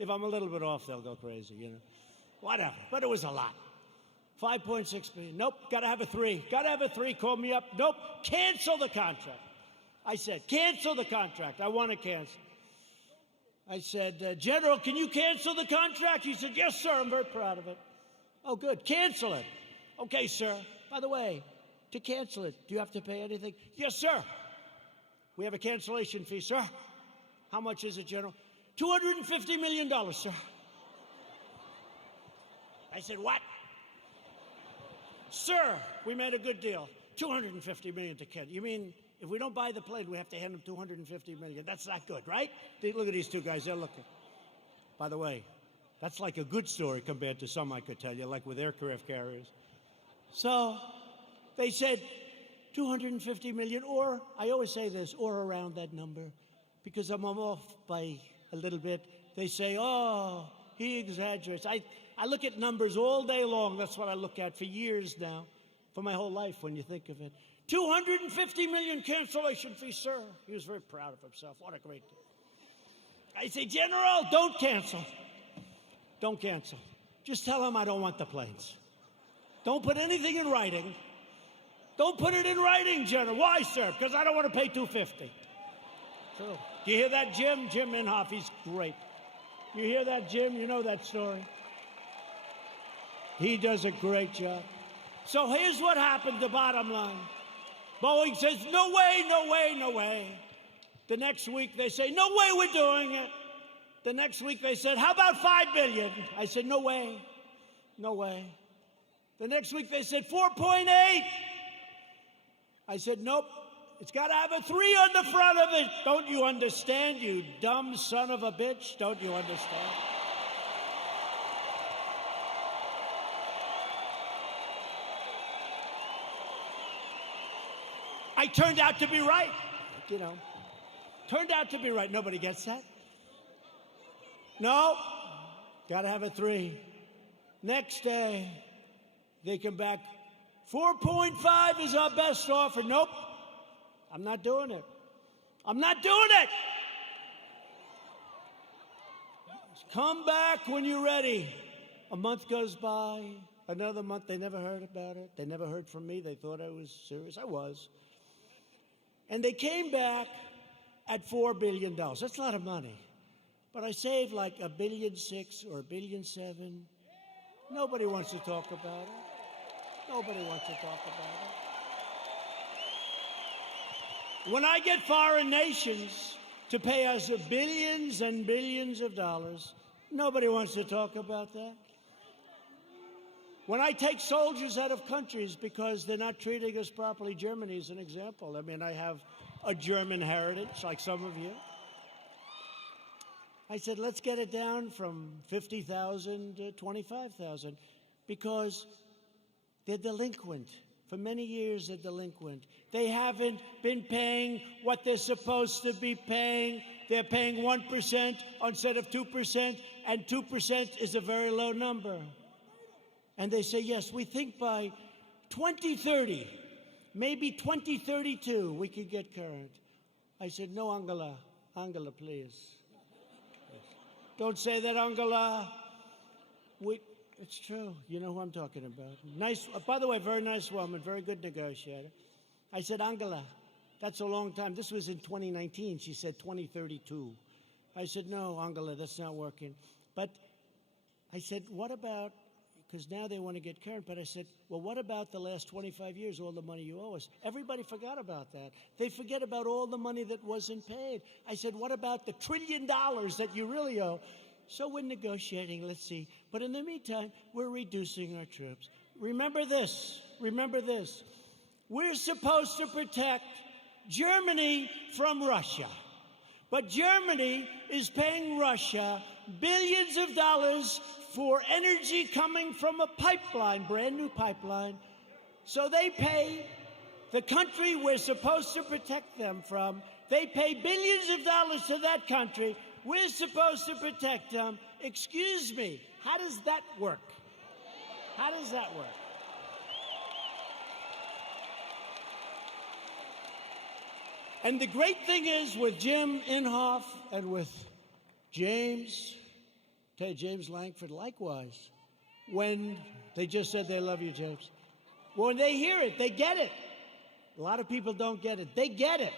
If I'm a little bit off, they'll go crazy, you know. Whatever, but it was a lot. 5.6 billion, nope, gotta have a 3. Gotta have a 3, call me up, nope, cancel the contract. I said, cancel the contract, I want to cancel. I said, General, can you cancel the contract? He said, yes, sir, I'm very proud of it. Oh, good, cancel it. Okay, sir, by the way, to cancel it, do you have to pay anything? Yes, sir. We have a cancellation fee, sir. How much is it, General? $250 million, sir. I said, what? Sir, we made a good deal. $250 million to cancel. You mean if we don't buy the plane, we have to hand them $250 million? That's not good, right? Look at these two guys. They're looking. By the way, that's like a good story compared to some I could tell you, like with aircraft carriers. So they said $250 million, or I always say this, or around that number, because I'm off by a little bit. They say, oh, he exaggerates. I look at numbers all day long. That's what I look at for years now, for my whole life when you think of it. $250 million cancellation fee, sir. He was very proud of himself. What a great day. I say, General, don't cancel. Don't cancel. Just tell him I don't want the planes. Don't put anything in writing. Don't put it in writing, General. Why, sir? Because I don't want to pay $250. True. Do you hear that, Jim? Jim Inhofe, he's great. You hear that, Jim? You know that story. He does a great job. So here's what happened, the bottom line. Boeing says, no way, no way, no way. The next week they say, no way we're doing it. The next week they said, how about $5 billion? I said, no way, no way. The next week they said, 4.8. I said, nope, it's got to have a 3 on the front of it. Don't you understand, you dumb son of a bitch? Don't you understand? I turned out to be right, you know. Turned out to be right. Nobody gets that. No, got to have a 3. Next day, they come back. 4.5 is our best offer. Nope, I'm not doing it. I'm not doing it. Come back when you're ready. A month goes by, another month. They never heard about it. They never heard from me. They thought I was serious. I was. And they came back at $4 billion. That's a lot of money. But I saved like $1.6 billion or $1.7 billion. Nobody wants to talk about it. Nobody wants to talk about it. When I get foreign nations to pay us billions and billions of dollars. Nobody wants to talk about that. When I take soldiers out of countries because they're not treating us properly, Germany is an example. I mean, I have a German heritage, like some of you. I said, let's get it down from 50,000 to 25,000 because they're delinquent. For many years, they're delinquent. They haven't been paying what they're supposed to be paying. They're paying 1% instead of 2%, and 2% is a very low number. And they say, yes, we think by 2030, maybe 2032, we could get current. I said, no, Angela. Angela, please. Don't say that, Angela. It's true. You know who I'm talking about. Nice, by the way, very nice woman, very good negotiator. I said, Angela, that's a long time. This was in 2019. She said 2032. I said, no, Angela, that's not working. But I said, what about, because now they want to get current, but I said, well, what about the last 25 years, all the money you owe us? Everybody forgot about that. They forget about all the money that wasn't paid. I said, what about the $1 trillion that you really owe? So we're negotiating, let's see. But in the meantime, we're reducing our troops. Remember this, remember this. We're supposed to protect Germany from Russia. But Germany is paying Russia billions of dollars for energy coming from a pipeline, brand new pipeline. So they pay the country we're supposed to protect them from. They pay billions of dollars to that country. We're supposed to protect them. Excuse me, how does that work? How does that work? And the great thing is with Jim Inhofe and with James Langford, likewise, when they just said they love you, James. When they hear it, they get it. A lot of people don't get it. They get it.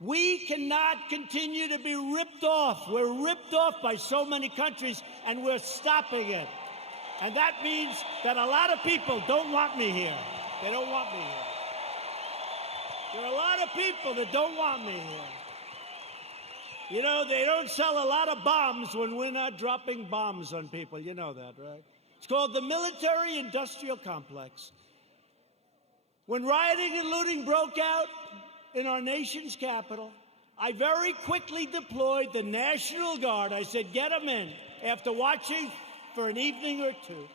We cannot continue to be ripped off. We're ripped off by so many countries, and we're stopping it. And that means that a lot of people don't want me here. They don't want me here. There are a lot of people that don't want me here. You know, they don't sell a lot of bombs when we're not dropping bombs on people. You know that, right? It's called the military-industrial complex. When rioting and looting broke out in our nation's capital, I very quickly deployed the National Guard. I said, get them in. After watching for an evening or two,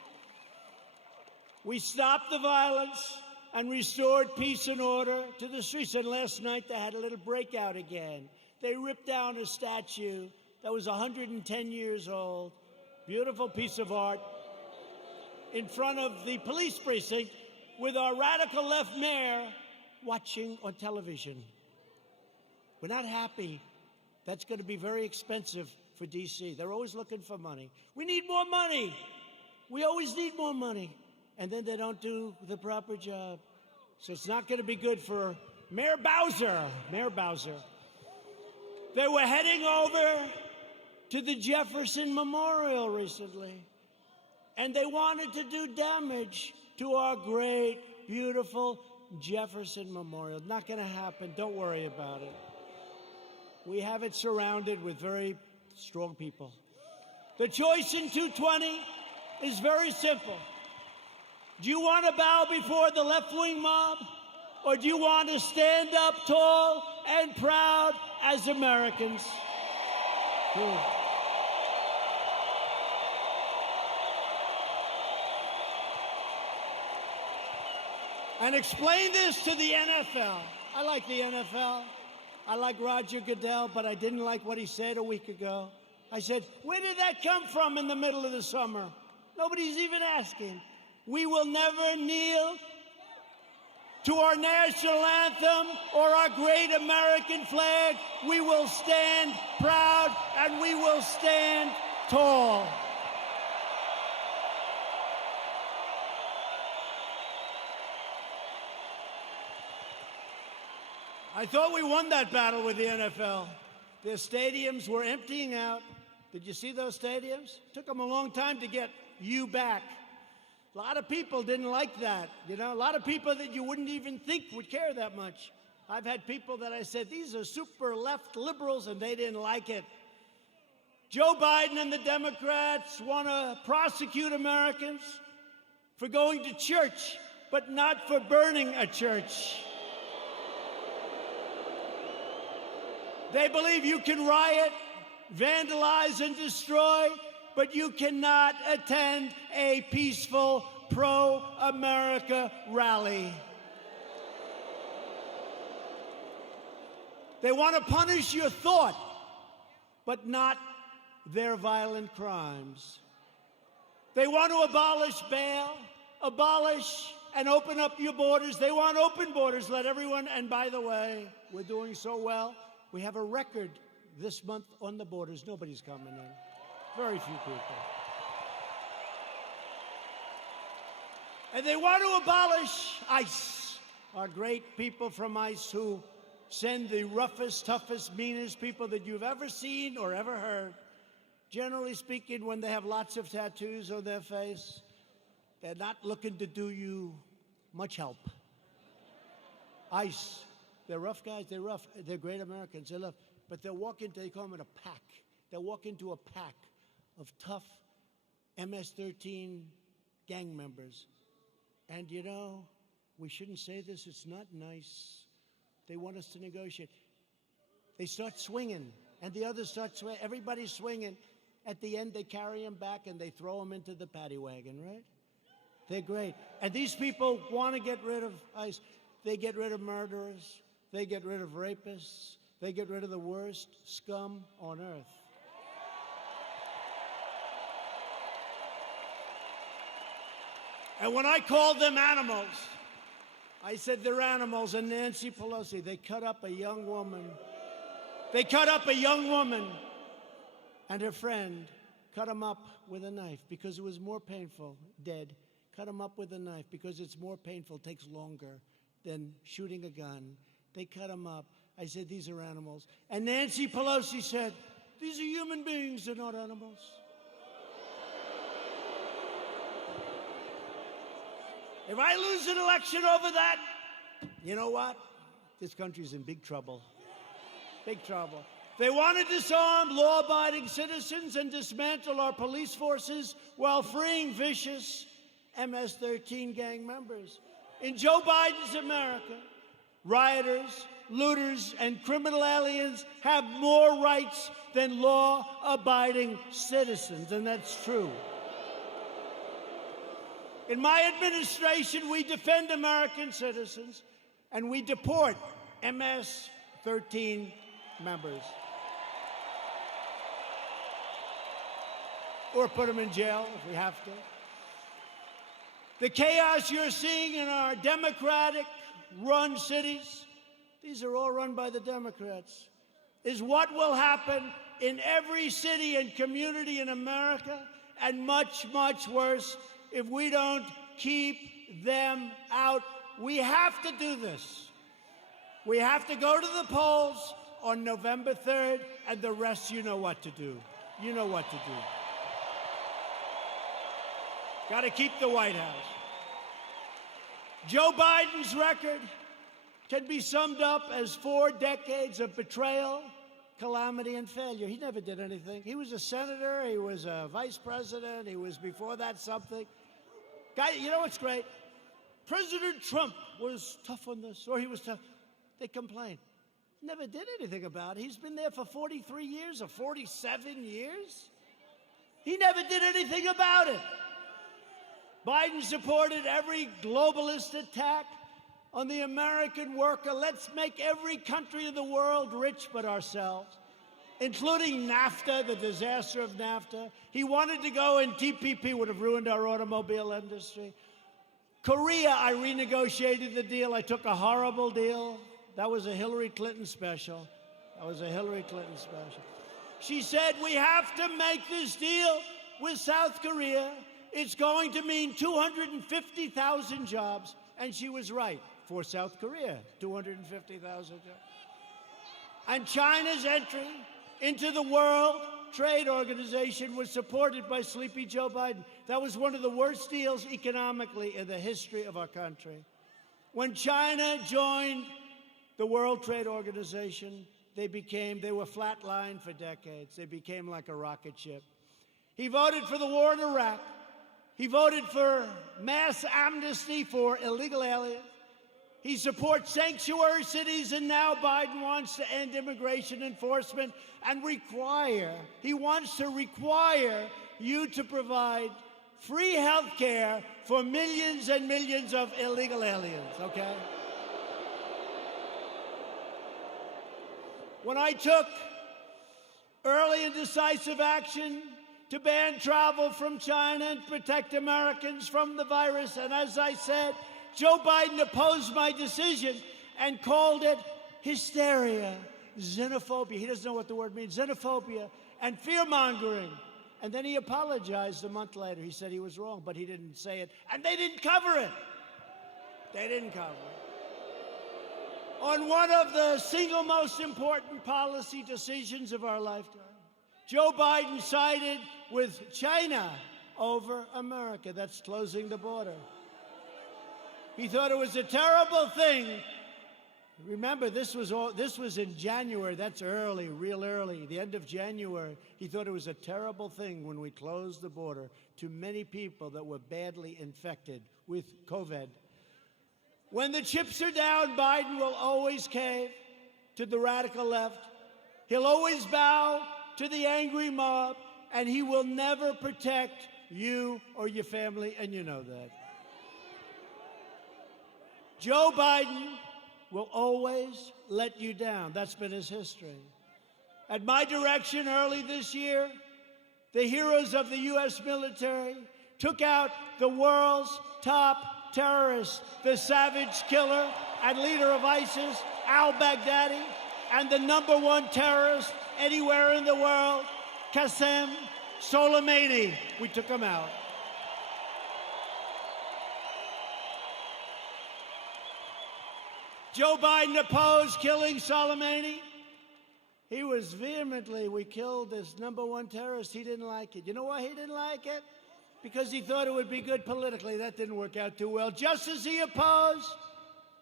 we stopped the violence and restored peace and order to the streets. And last night, they had a little breakout again. They ripped down a statue that was 110 years old, beautiful piece of art, in front of the police precinct with our radical left mayor watching on television. We're not happy. That's going to be very expensive for D.C. They're always looking for money. We need more money. We always need more money. And then they don't do the proper job. So it's not going to be good for Mayor Bowser. Mayor Bowser. They were heading over to the Jefferson Memorial recently, and they wanted to do damage to our great, beautiful Jefferson Memorial. Not going to happen. Don't worry about it. We have it surrounded with very strong people. The choice in 220 is very simple. Do you want to bow before the left-wing mob, or do you want to stand up tall and proud as Americans? And explain this to the NFL. I like the NFL. I like Roger Goodell, but I didn't like what he said a week ago. I said, where did that come from in the middle of the summer? Nobody's even asking. We will never kneel to our national anthem or our great American flag. We will stand proud and we will stand tall. I thought we won that battle with the NFL. Their stadiums were emptying out. Did you see those stadiums? Took them a long time to get you back. A lot of people didn't like that. You know, a lot of people that you wouldn't even think would care that much. I've had people that I said, these are super left liberals, and they didn't like it. Joe Biden and the Democrats want to prosecute Americans for going to church, but not for burning a church. They believe you can riot, vandalize, and destroy, but you cannot attend a peaceful pro-America rally. They want to punish your thought, but not their violent crimes. They want to abolish bail, abolish and open up your borders. They want open borders, let everyone, and by the way, we're doing so well. We have a record this month on the borders. Nobody's coming in. Very few people. And they want to abolish ICE, our great people from ICE who send the roughest, toughest, meanest people that you've ever seen or ever heard. Generally speaking, when they have lots of tattoos on their face, they're not looking to do you much help. ICE, they're rough guys, they're rough, they're great Americans, they love, but they'll walk into, they call them a pack. They'll walk into a pack of tough MS-13 gang members. And you know, we shouldn't say this, it's not nice. They want us to negotiate. They start swinging, and the others start swinging. Everybody's swinging. At the end, they carry them back, and they throw them into the paddy wagon, right? They're great. And these people want to get rid of ICE. They get rid of murderers. They get rid of rapists. They get rid of the worst scum on earth. And when I called them animals, I said they're animals. And Nancy Pelosi, they cut up a young woman. They cut up a young woman, and her friend cut him up with a knife because it was more painful, dead. Cut him up with a knife because it's more painful, takes longer than shooting a gun. They cut him up. I said, these are animals. And Nancy Pelosi said, these are human beings, they're not animals. If I lose an election over that, you know what? This country's in big trouble. Big trouble. They want to disarm law-abiding citizens and dismantle our police forces while freeing vicious MS-13 gang members. In Joe Biden's America, rioters, looters, and criminal aliens have more rights than law-abiding citizens, and that's true. In my administration, we defend American citizens, and we deport MS-13 members. Or put them in jail if we have to. The chaos you're seeing in our Democratic-run cities, these are all run by the Democrats, is what will happen in every city and community in America, and much, much worse if we don't keep them out. We have to do this. We have to go to the polls on November 3rd, and the rest, you know what to do. You know what to do. Got to keep the White House. Joe Biden's record can be summed up as 4 decades of betrayal, calamity, and failure. He never did anything. He was a senator. He was a vice president. He was, before that, something. Guy, you know what's great? President Trump was tough on this, or he was tough. They complained. Never did anything about it. He's been there for 43 years or 47 years. He never did anything about it. Biden supported every globalist attack on the American worker. Let's make every country in the world rich but ourselves, including NAFTA, the disaster of NAFTA. He wanted to go, and TPP would have ruined our automobile industry. Korea, I renegotiated the deal. I took a horrible deal. That was a Hillary Clinton special. That was a Hillary Clinton special. She said, we have to make this deal with South Korea. It's going to mean 250,000 jobs. And she was right. For South Korea, 250,000 jobs. And China's entry into the World Trade Organization was supported by Sleepy Joe Biden. That was one of the worst deals economically in the history of our country. When China joined the World Trade Organization. They were flatlined for decades. They became like a rocket ship. He voted for the war in Iraq. He voted for mass amnesty for illegal aliens. He supports sanctuary cities, and now Biden wants to end immigration enforcement and he wants to require you to provide free health care for millions and millions of illegal aliens, okay? When I took early and decisive action to ban travel from China and protect Americans from the virus, and as I said, Joe Biden opposed my decision and called it hysteria, xenophobia. He doesn't know what the word means, xenophobia, and fear-mongering. And then he apologized a month later. He said he was wrong, but he didn't say it, and they didn't cover it. They didn't cover it. On one of the single most important policy decisions of our lifetime, Joe Biden sided with China over America. That's closing the border. He thought it was a terrible thing. Remember, this was in January. That's early, real early, the end of January. He thought it was a terrible thing when we closed the border to many people that were badly infected with COVID. When the chips are down, Biden will always cave to the radical left. He'll always bow to the angry mob, and he will never protect you or your family, and you know that. Joe Biden will always let you down. That's been his history. At my direction early this year, the heroes of the U.S. military took out the world's top terrorist, the savage killer and leader of ISIS, al-Baghdadi, and the #1 terrorist anywhere in the world, Qasem Soleimani. We took him out. Joe Biden opposed killing Soleimani. He was we killed this #1 terrorist. He didn't like it. You know why he didn't like it? Because he thought it would be good politically. That didn't work out too well. Just as he opposed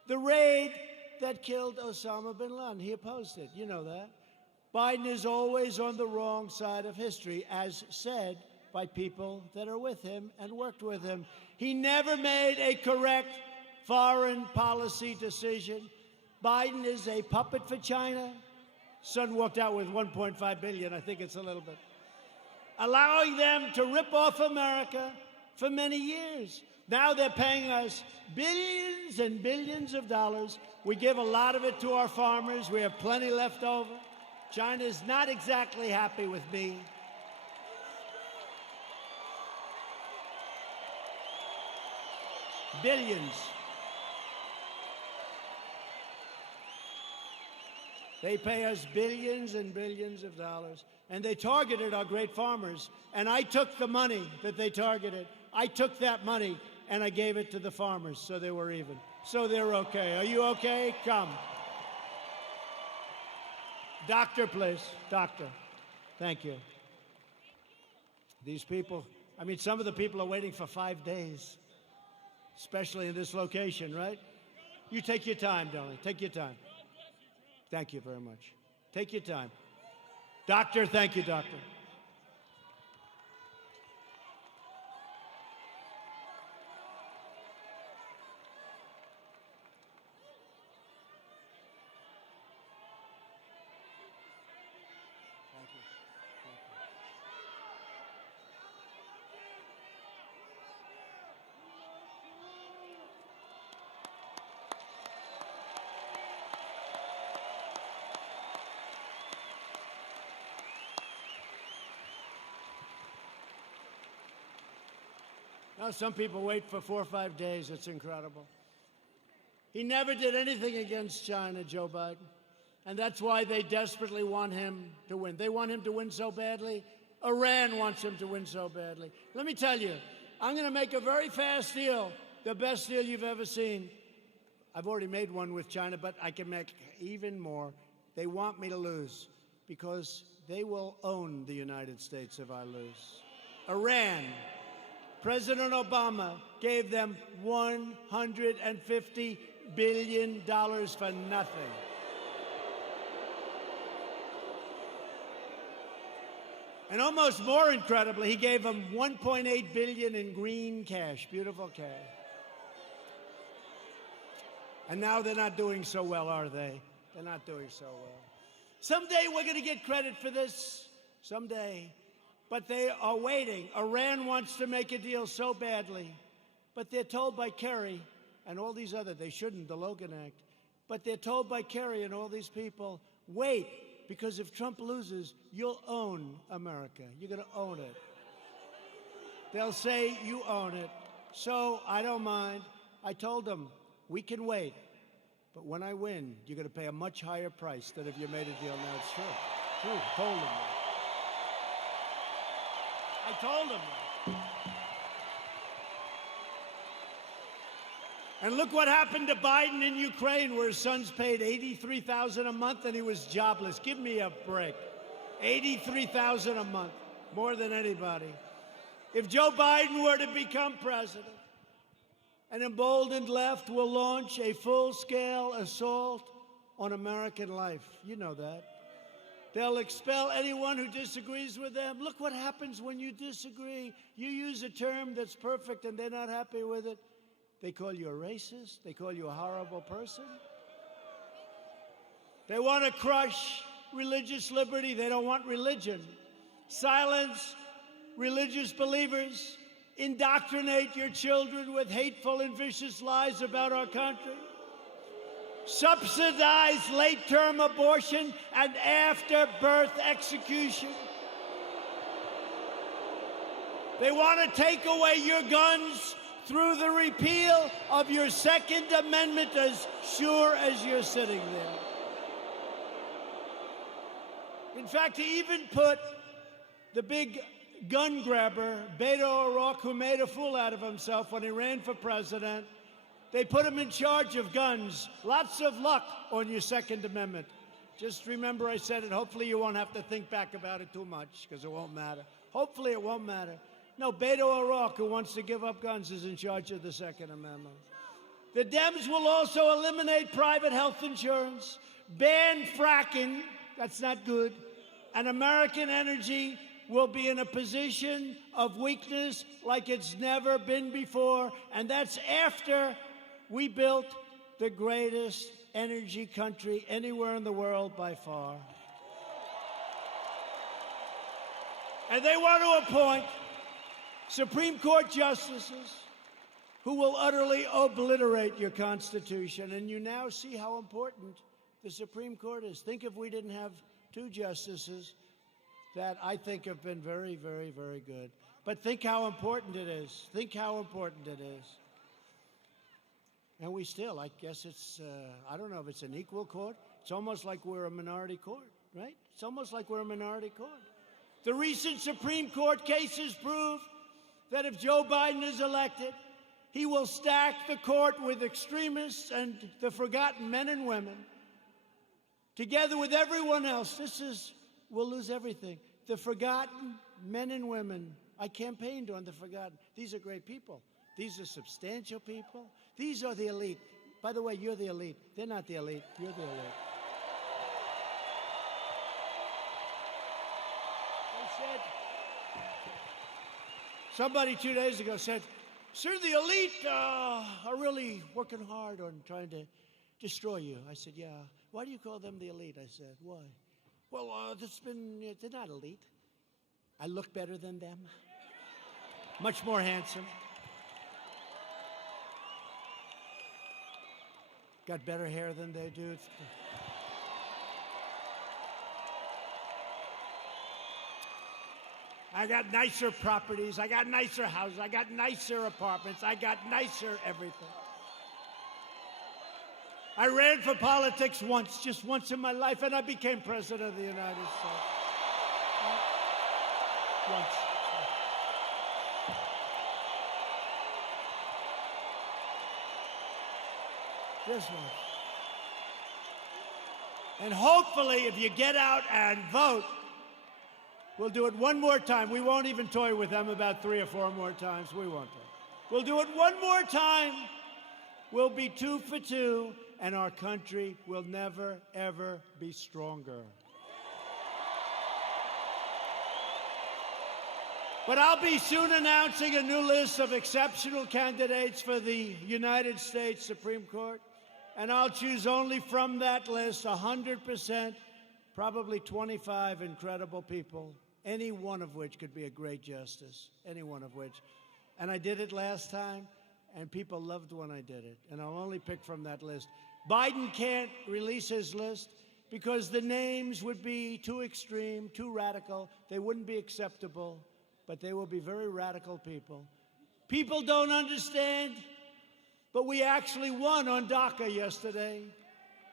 the raid that killed Osama bin Laden. He opposed it. You know that. Biden is always on the wrong side of history, as said by people that are with him and worked with him. He never made a correct foreign policy decision. Biden is a puppet for China. Son walked out with $1.5 billion. I think it's a little bit. Allowing them to rip off America for many years. Now they're paying us billions and billions of dollars. We give a lot of it to our farmers. We have plenty left over. China's not exactly happy with me. Billions. They pay us billions and billions of dollars, and they targeted our great farmers. And I took the money that they targeted. I took that money, and I gave it to the farmers, so they were even. So they're okay. Are you okay? Come. Doctor, please. Doctor. Thank you. These people, I mean, some of the people are waiting for 5 days, especially in this location, right? You take your time, darling. Take your time. Thank you very much. Take your time. Doctor, thank you, doctor. Thank you. Now, some people wait for 4 or 5 days. It's incredible. He never did anything against China, Joe Biden. And that's why they desperately want him to win. They want him to win so badly. Iran wants him to win so badly. Let me tell you, I'm going to make a very fast deal, the best deal you've ever seen. I've already made one with China, but I can make even more. They want me to lose because they will own the United States if I lose. Iran. President Obama gave them $150 billion for nothing. And almost more incredibly, he gave them $1.8 billion in green cash, beautiful cash. And now they're not doing so well, are they? They're not doing so well. Someday we're going to get credit for this, someday. But they are waiting. Iran wants to make a deal so badly. But they're told by Kerry and all these other, they shouldn't, the Logan Act. But they're told by Kerry and all these people, wait, because if Trump loses, you'll own America. You're going to own it. They'll say you own it. So I don't mind. I told them, we can wait. But when I win, you're going to pay a much higher price than if you made a deal now. It's true. True. Told them that. I told them that. And look what happened to Biden in Ukraine, where his son's paid $83,000 a month and he was jobless. Give me a break. $83,000 a month, more than anybody. If Joe Biden were to become president, an emboldened left will launch a full-scale assault on American life. You know that. They'll expel anyone who disagrees with them. Look what happens when you disagree. You use a term that's perfect and they're not happy with it. They call you a racist. They call you a horrible person. They want to crush religious liberty. They don't want religion. Silence religious believers. Indoctrinate your children with hateful and vicious lies about our country. Subsidize late-term abortion and after-birth execution. They want to take away your guns through the repeal of your Second Amendment, as sure as you're sitting there. In fact, to even put the big gun grabber, Beto O'Rourke, who made a fool out of himself when he ran for president, they put him in charge of guns. Lots of luck on your Second Amendment. Just remember I said it. Hopefully you won't have to think back about it too much, because it won't matter. Hopefully it won't matter. No, Beto O'Rourke, who wants to give up guns, is in charge of the Second Amendment. The Dems will also eliminate private health insurance, ban fracking, that's not good, and American energy will be in a position of weakness like it's never been before, and that's after we built the greatest energy country anywhere in the world by far. And they want to appoint Supreme Court justices who will utterly obliterate your Constitution. And you now see how important the Supreme Court is. Think if we didn't have two justices that I think have been very, very, very good. But think how important it is. Think how important it is. And we still, I guess it's, I don't know if it's an equal court. It's almost like we're a minority court, right? It's almost like we're a minority court. The recent Supreme Court cases prove that if Joe Biden is elected, he will stack the court with extremists and the forgotten men and women. Together with everyone else, we'll lose everything. The forgotten men and women. I campaigned on the forgotten. These are great people. These are substantial people. These are the elite. By the way, you're the elite. They're not the elite. You're the elite. They said, somebody 2 days ago said, sir, the elite are really working hard on trying to destroy you. I said, yeah. Why do you call them the elite? I said, why? Well, they're not elite. I look better than them. Much more handsome. Got better hair than they do. I got nicer properties. I got nicer houses. I got nicer apartments. I got nicer everything. I ran for politics once, just once in my life, and I became president of the United States. Once. Just once. And hopefully, if you get out and vote, we'll do it one more time. We won't even toy with them about 3 or 4 more times. We won't. We'll do it one more time. We'll be 2 for 2. And our country will never, ever be stronger. But I'll be soon announcing a new list of exceptional candidates for the United States Supreme Court, and I'll choose only from that list 100%, probably 25 incredible people, any one of which could be a great justice, any one of which. And I did it last time, and people loved when I did it, and I'll only pick from that list. Biden can't release his list because the names would be too extreme, too radical. They wouldn't be acceptable. But they will be very radical people. People don't understand, but we actually won on DACA yesterday.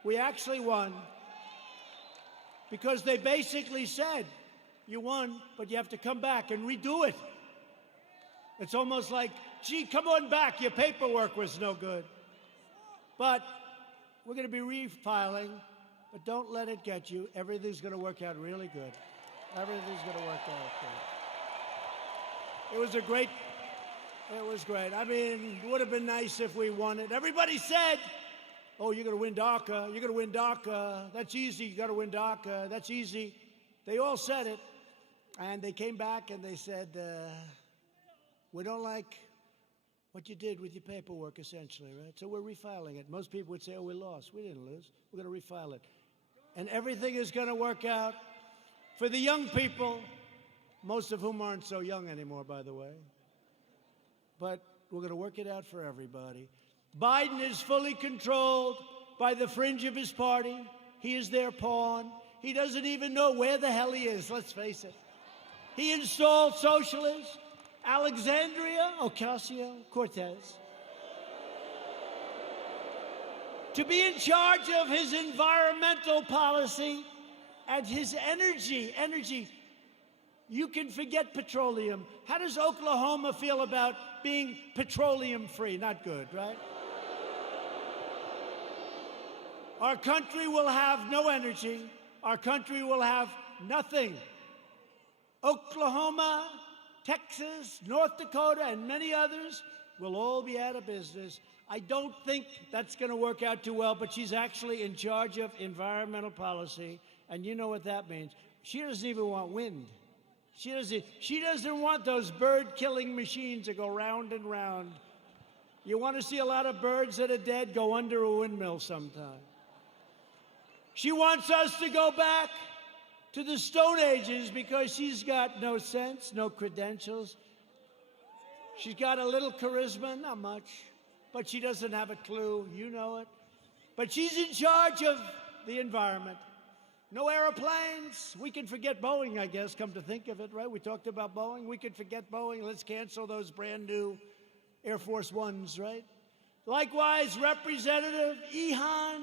We actually won because they basically said, you won, but you have to come back and redo it. It's almost like, gee, come on back, your paperwork was no good. But we're going to be refiling, but don't let it get you. Everything's going to work out really good. Everything's going to work out good. It was great. I mean, it would have been nice if we won it. Everybody said, oh, you're going to win DACA. You're going to win DACA. That's easy. You got to win DACA. That's easy. They all said it. And they came back and they said, we don't like what you did with your paperwork, essentially, right? So we're refiling it. Most people would say, oh, we lost. We didn't lose. We're going to refile it. And everything is going to work out for the young people, most of whom aren't so young anymore, by the way. But we're going to work it out for everybody. Biden is fully controlled by the fringe of his party. He is their pawn. He doesn't even know where the hell he is, let's face it. He installed socialists, Alexandria Ocasio-Cortez, to be in charge of his environmental policy and his energy. You can forget petroleum. How does Oklahoma feel about being petroleum-free? Not good, right? Our country will have no energy. Our country will have nothing. Oklahoma, Texas, North Dakota, and many others will all be out of business. I don't think that's going to work out too well, but she's actually in charge of environmental policy, and you know what that means. She doesn't even want wind. She doesn't want those bird-killing machines that go round and round. You want to see a lot of birds that are dead? Go under a windmill sometime. She wants us to go back to the Stone Ages because she's got no sense, no credentials. She's got a little charisma, not much, but she doesn't have a clue. You know it. But she's in charge of the environment. No airplanes. We can forget Boeing, I guess, come to think of it, right? We talked about Boeing. We could forget Boeing. Let's cancel those brand new Air Force Ones, right? Likewise, Representative Ilhan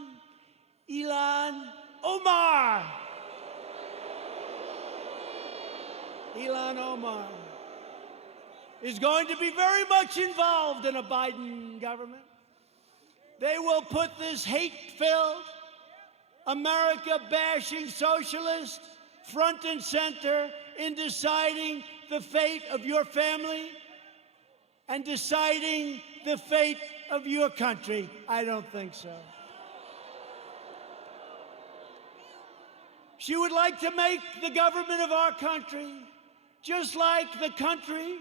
Omar. Ilhan Omar is going to be very much involved in a Biden government. They will put this hate-filled, America-bashing socialist front and center in deciding the fate of your family and deciding the fate of your country. I don't think so. She would like to make the government of our country just like the country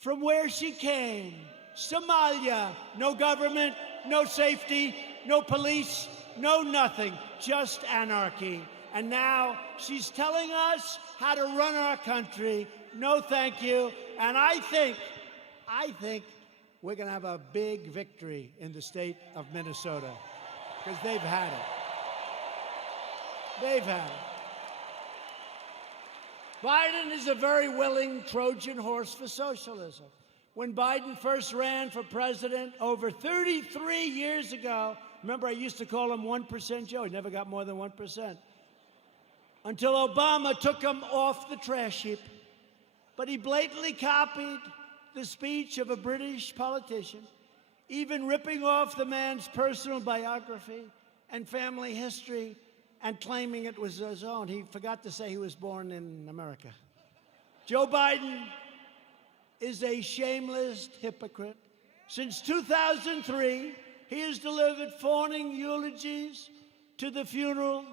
from where she came, Somalia. No government, no safety, no police, no nothing, just anarchy. And now she's telling us how to run our country. No, thank you. And I think we're going to have a big victory in the state of Minnesota because they've had it. They've had it. Biden is a very willing Trojan horse for socialism. When Biden first ran for president over 33 years ago, remember I used to call him 1% Joe. He never got more than 1%. Until Obama took him off the trash heap. But he blatantly copied the speech of a British politician, even ripping off the man's personal biography and family history and claiming it was his own. He forgot to say he was born in America. Joe Biden is a shameless hypocrite. Since 2003, he has delivered fawning eulogies to the funeral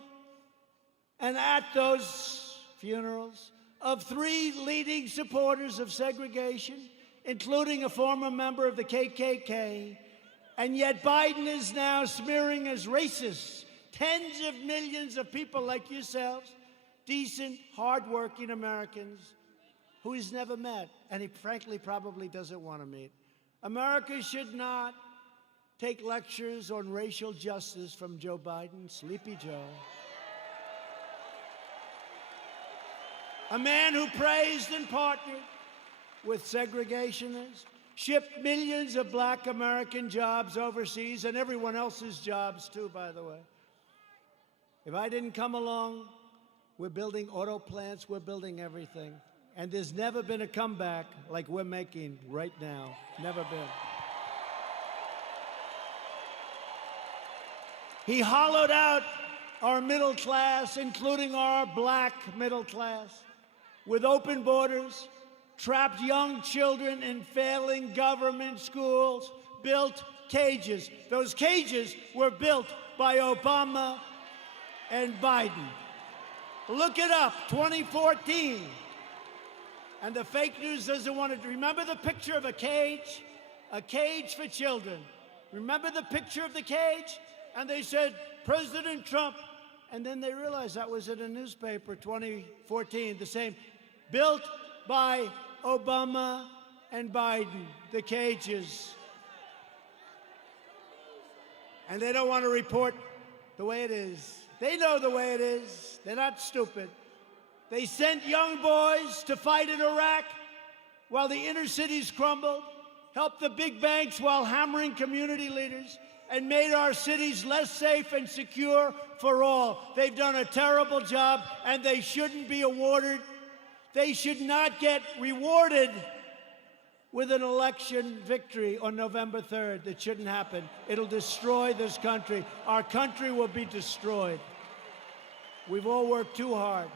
and at those funerals of 3 leading supporters of segregation, including a former member of the KKK, and yet Biden is now smearing as racist tens of millions of people like yourselves, decent, hardworking Americans who he's never met, and he frankly probably doesn't want to meet. America should not take lectures on racial justice from Joe Biden, Sleepy Joe. A man who praised and partnered with segregationists, shipped millions of black American jobs overseas, and everyone else's jobs too, by the way. If I didn't come along, we're building auto plants, we're building everything. And there's never been a comeback like we're making right now. Never been. He hollowed out our middle class, including our black middle class, with open borders, trapped young children in failing government schools, built cages. Those cages were built by Obama and Biden. Look it up, 2014. And the fake news doesn't want to. Remember the picture of a cage? A cage for children. Remember the picture of the cage? And they said, President Trump. And then they realized that was in a newspaper, 2014, the same. Built by Obama and Biden, the cages. And they don't want to report the way it is. They know the way it is. They're not stupid. They sent young boys to fight in Iraq while the inner cities crumbled, helped the big banks while hammering community leaders, and made our cities less safe and secure for all. They've done a terrible job, and they shouldn't be awarded. They should not get rewarded with an election victory on November 3rd. It shouldn't happen. It'll destroy this country. Our country will be destroyed. We've all worked too hard.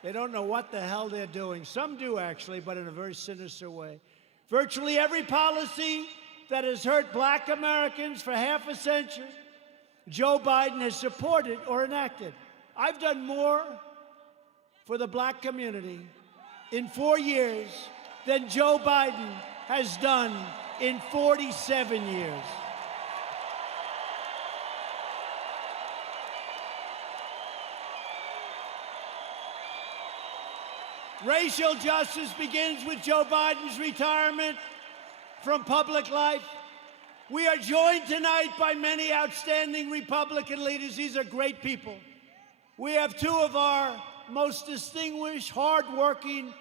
They don't know what the hell they're doing. Some do, actually, but in a very sinister way. Virtually every policy that has hurt black Americans for half a century, Joe Biden has supported or enacted. I've done more for the black community in 4 years than Joe Biden has done in 47 years. Racial justice begins with Joe Biden's retirement from public life. We are joined tonight by many outstanding Republican leaders. These are great people. We have 2 of our most distinguished, hardworking,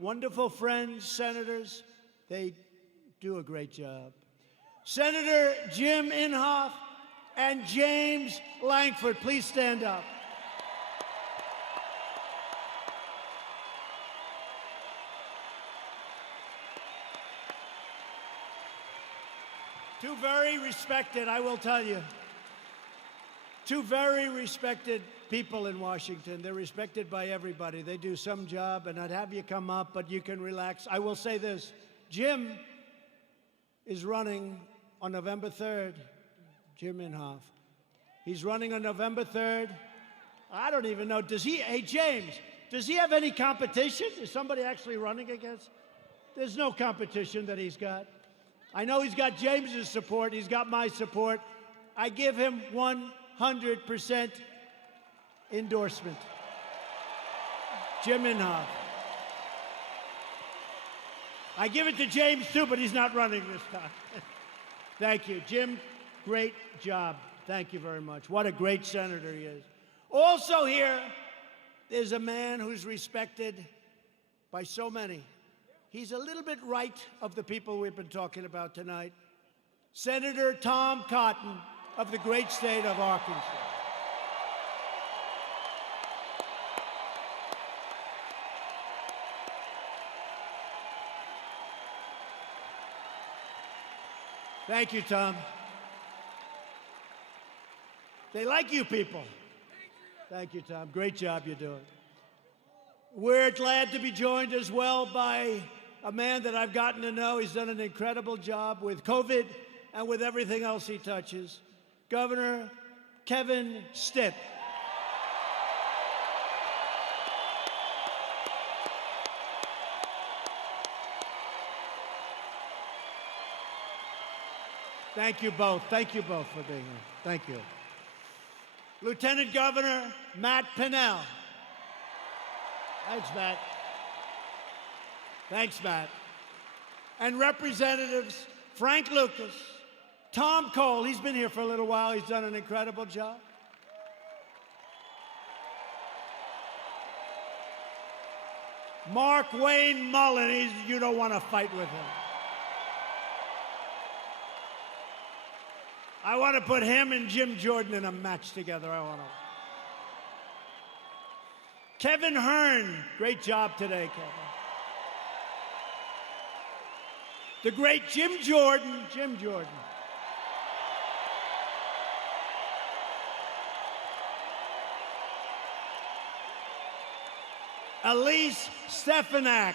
wonderful friends, senators. They do a great job. Senator Jim Inhofe and James Lankford, please stand up. Two very respected, I will tell you, 2 very respected people in Washington. They're respected by everybody. They do some job, and I'd have you come up, but you can relax. I will say this. Jim is running on November 3rd. Jim Inhofe. He's running on November 3rd. I don't even know. Does he, hey, James, does he have any competition? Is somebody actually running against? There's no competition that he's got. I know he's got James's support. He's got my support. I give him 100% endorsement. Jim Inhofe. I give it to James, too, but he's not running this time. Thank you. Jim, great job. Thank you very much. What a great senator he is. Also here is a man who's respected by so many. He's a little bit right of the people we've been talking about tonight. Senator Tom Cotton of the great state of Arkansas. Thank you, Tom. They like you people. Thank you, Tom. Great job you're doing. We're glad to be joined as well by a man that I've gotten to know. He's done an incredible job with COVID and with everything else he touches. Governor Kevin Stitt. Thank you both. Thank you both for being here. Thank you. Lieutenant Governor Matt Pinnell. Thanks, Matt. Thanks, Matt. And Representatives Frank Lucas, Tom Cole, he's been here for a little while. He's done an incredible job. Mark Wayne Mullen, you don't want to fight with him. I want to put him and Jim Jordan in a match together. I want to. Kevin Hearn, great job today, Kevin. The great Jim Jordan. Elise Stefanak.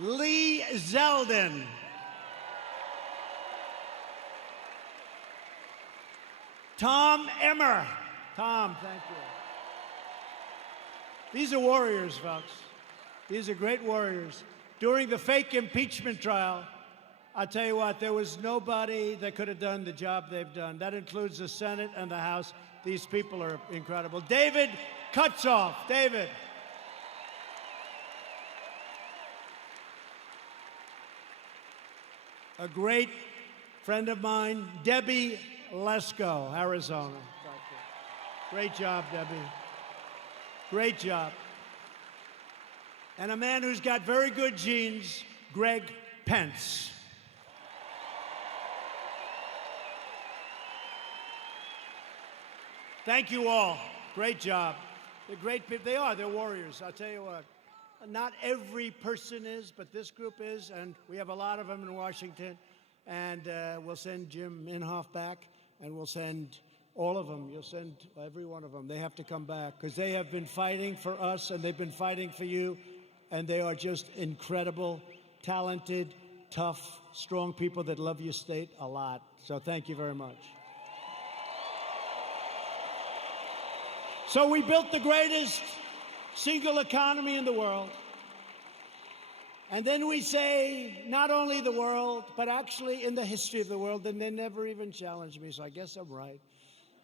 Lee Zeldin. Tom Emmer. Tom, thank you. These are warriors, folks. These are great warriors. During the fake impeachment trial, I'll tell you what, there was nobody that could have done the job they've done. That includes the Senate and the House. These people are incredible. David Kutzoff. David. A great friend of mine, Debbie Lesko, Arizona. Great job, Debbie. Great job. And a man who's got very good genes, Greg Pence. Thank you all. Great job. They're great people. They are. They're warriors. I'll tell you what. Not every person is, but this group is, and we have a lot of them in Washington. And we'll send Jim Inhofe back, and we'll send all of them. You'll send every one of them. They have to come back because they have been fighting for us, and they've been fighting for you, and they are just incredible, talented, tough, strong people that love your state a lot. So thank you very much. So we built the greatest single economy in the world. And then we say, not only the world, but actually in the history of the world, and they never even challenged me, so I guess I'm right.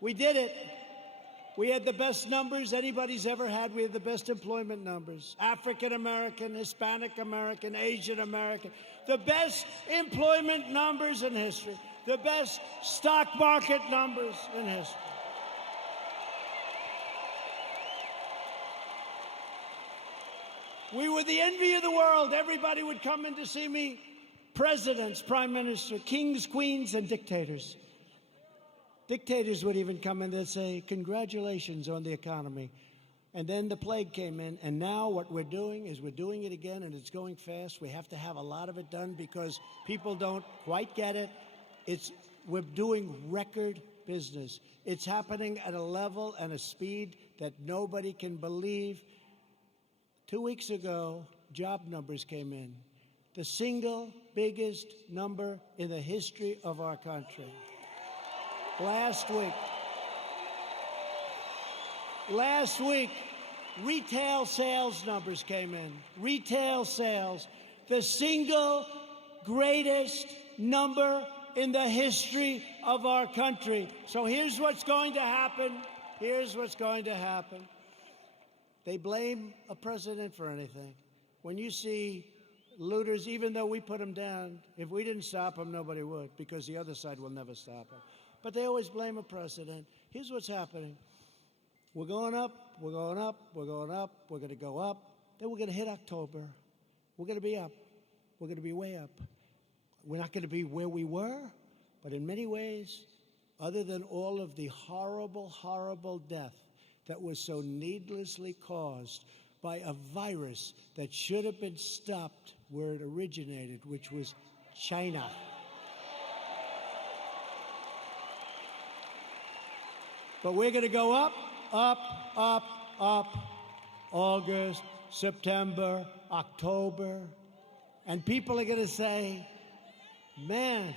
We did it. We had the best numbers anybody's ever had. We had the best employment numbers. African American, Hispanic American, Asian American. The best employment numbers in history. The best stock market numbers in history. We were the envy of the world. Everybody would come in to see me. Presidents, prime minister, kings, queens, and dictators. Dictators would even come in and say, congratulations on the economy. And then the plague came in, and now what we're doing is we're doing it again, and it's going fast. We have to have a lot of it done because people don't quite get it. We're doing record business. It's happening at a level and a speed that nobody can believe. 2 weeks ago, job numbers came in. The single biggest number in the history of our country. Last week, retail sales numbers came in. Retail sales, the single greatest number in the history of our country. So here's what's going to happen. Here's what's going to happen. They blame a president for anything. When you see looters, even though we put them down, if we didn't stop them, nobody would, because the other side will never stop them. But they always blame a president. Here's what's happening. We're going up, we're going up, we're going up, we're going to go up. Then we're going to hit October. We're going to be up. We're going to be way up. We're not going to be where we were, but in many ways, other than all of the horrible, horrible death that was so needlessly caused by a virus that should have been stopped where it originated, which was China. But we're going to go up, up, up, up, August, September, October, and people are going to say, man,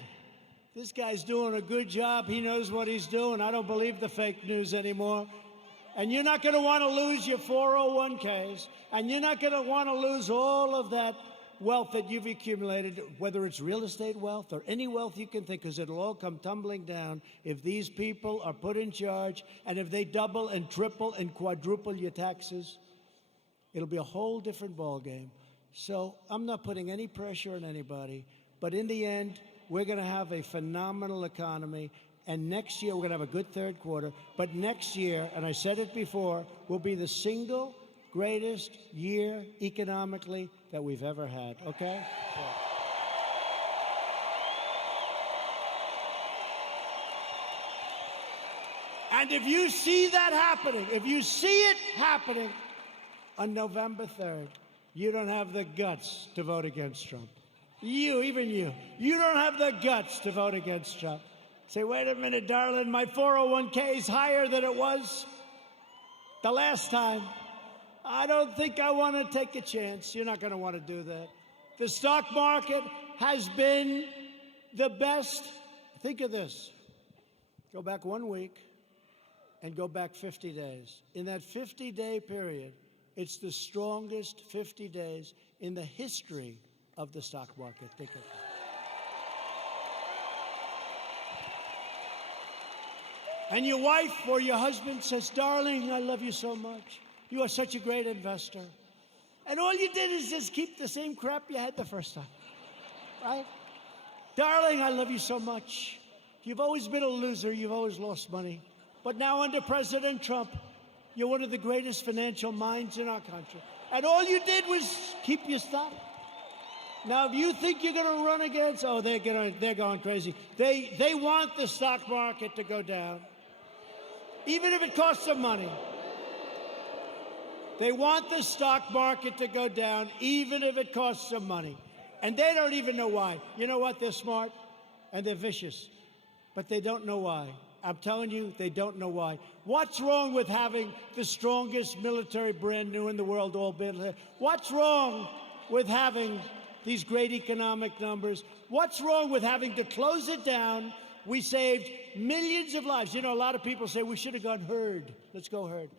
this guy's doing a good job. He knows what he's doing. I don't believe the fake news anymore. And you're not going to want to lose your 401ks, and you're not going to want to lose all of that wealth that you've accumulated, whether it's real estate wealth or any wealth you can think, because it'll all come tumbling down if these people are put in charge, and if they double and triple and quadruple your taxes, it'll be a whole different ballgame. So I'm not putting any pressure on anybody, but in the end, we're going to have a phenomenal economy, and next year we're going to have a good third quarter, but next year, and I said it before, will be the single greatest year economically that we've ever had, okay? And if you see that happening, if you see it happening on November 3rd, you don't have the guts to vote against Trump. Even you don't have the guts to vote against Trump. Say, wait a minute, darling, my 401k is higher than it was the last time. I don't think I want to take a chance. You're not going to want to do that. The stock market has been the best. Think of this. Go back 1 week and go back 50 days. In that 50-day period, it's the strongest 50 days in the history of the stock market. Think of that. And your wife or your husband says, darling, I love you so much. You are such a great investor. And all you did is just keep the same crap you had the first time, right? Darling, I love you so much. You've always been a loser. You've always lost money. But now under President Trump, you're one of the greatest financial minds in our country. And all you did was keep your stock. Now, if you think you're going to run against, oh, they're going crazy. They want the stock market to go down, even if it costs them money. They want the stock market to go down, even if it costs them money. And they don't even know why. You know what? They're smart and they're vicious, but they don't know why. I'm telling you, they don't know why. What's wrong with having the strongest military brand new in the world all built? What's wrong with having these great economic numbers? What's wrong with having to close it down? We saved millions of lives. You know, a lot of people say we should have gone herd. Let's go herd.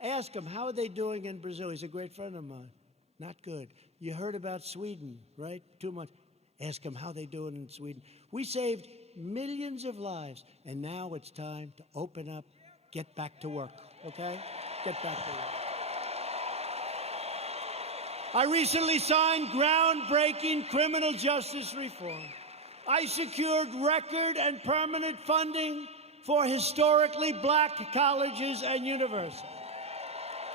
Ask him, how are they doing in Brazil? He's a great friend of mine. Not good. You heard about Sweden, right? 2 months. Ask him how they doing in Sweden. We saved millions of lives, and now it's time to open up, get back to work, okay? Get back to work. I recently signed groundbreaking criminal justice reform. I secured record and permanent funding for historically black colleges and universities.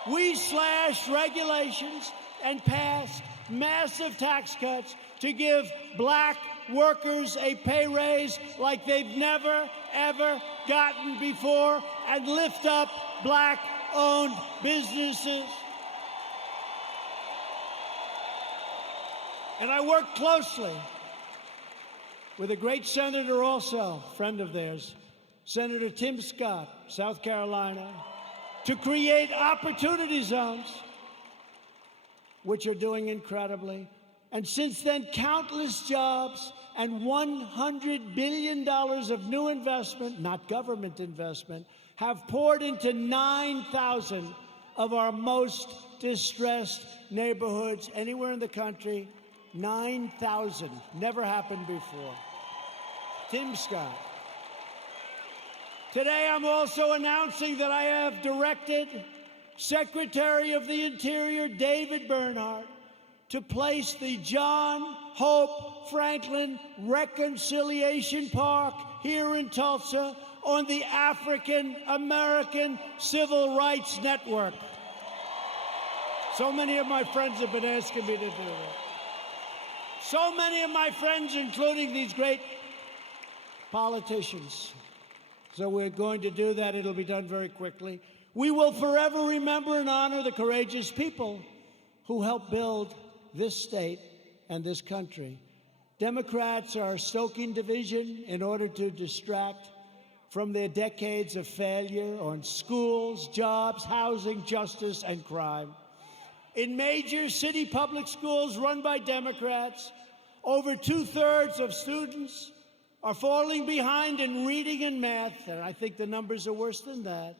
We slashed regulations and passed massive tax cuts to give black workers a pay raise like they've never, ever gotten before, and lift up black-owned businesses. And I worked closely with a great senator also, friend of theirs, Senator Tim Scott, South Carolina, to create opportunity zones, which are doing incredibly. And since then, countless jobs and $100 billion of new investment, not government investment, have poured into 9,000 of our most distressed neighborhoods anywhere in the country. 9,000. Never happened before. Tim Scott. Today, I'm also announcing that I have directed Secretary of the Interior David Bernhardt to place the John Hope Franklin Reconciliation Park here in Tulsa on the African American Civil Rights Network. So many of my friends have been asking me to do that. So many of my friends, including these great politicians. So we're going to do that. It'll be done very quickly. We will forever remember and honor the courageous people who helped build this state and this country. Democrats are stoking division in order to distract from their decades of failure on schools, jobs, housing, justice, and crime. In major city public schools run by Democrats, over 2/3 of students are falling behind in reading and math, and I think the numbers are worse than that.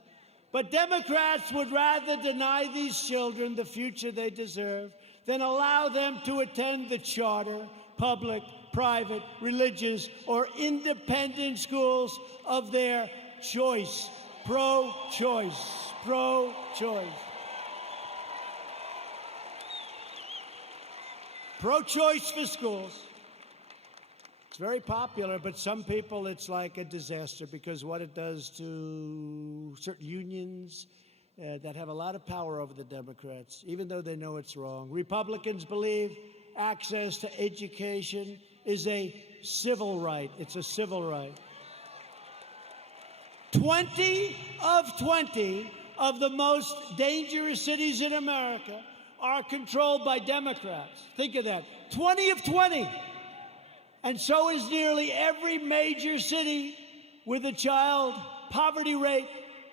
But Democrats would rather deny these children the future they deserve then allow them to attend the charter, public, private, religious, or independent schools of their choice. Pro-choice. Pro-choice. Pro-choice for schools. It's very popular, but some people it's like a disaster because what it does to certain unions that have a lot of power over the Democrats, even though they know it's wrong. Republicans believe access to education is a civil right. It's a civil right. 20 of the most dangerous cities in America are controlled by Democrats. Think of that. 20 of 20. And so is nearly every major city with a child poverty rate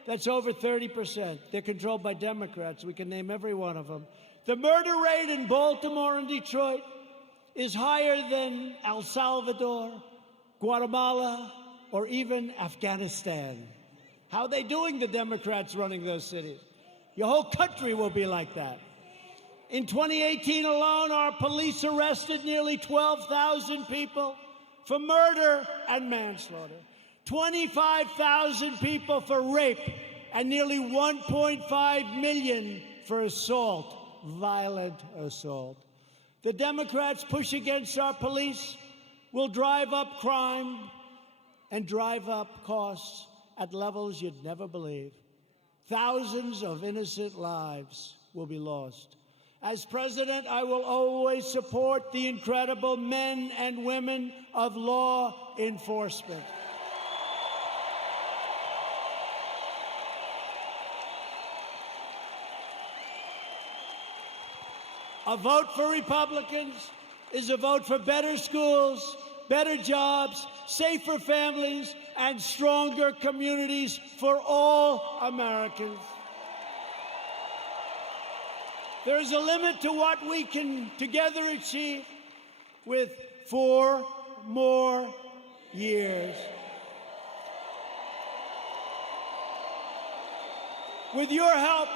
that's over 30%. They're controlled by Democrats. We can name every one of them. The murder rate in Baltimore and Detroit is higher than El Salvador, Guatemala, or even Afghanistan. How are they doing, the Democrats running those cities? Your whole country will be like that. In 2018 alone, our police arrested nearly 12,000 people for murder and manslaughter, 25,000 people for rape, and nearly 1.5 million for assault, violent assault. The Democrats' push against our police will drive up crime and drive up costs at levels you'd never believe. Thousands of innocent lives will be lost. As president, I will always support the incredible men and women of law enforcement. A vote for Republicans is a vote for better schools, better jobs, safer families, and stronger communities for all Americans. There is a limit to what we can together achieve with 4 more years. With your help,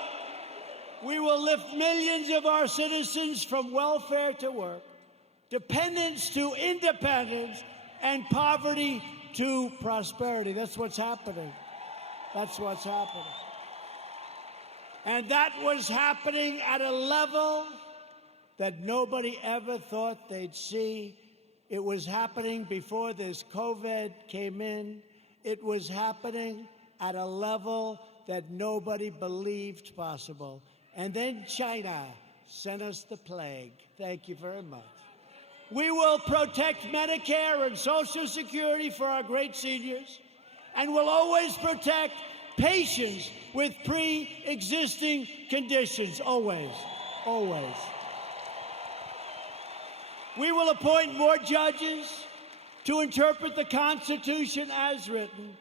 we will lift millions of our citizens from welfare to work, dependence to independence, and poverty to prosperity. That's what's happening. That's what's happening. And that was happening at a level that nobody ever thought they'd see. It was happening before this COVID came in. It was happening at a level that nobody believed possible. And then China sent us the plague. Thank you very much. We will protect Medicare and Social Security for our great seniors, and will always protect patients with pre-existing conditions, always, always. We will appoint more judges to interpret the Constitution as written.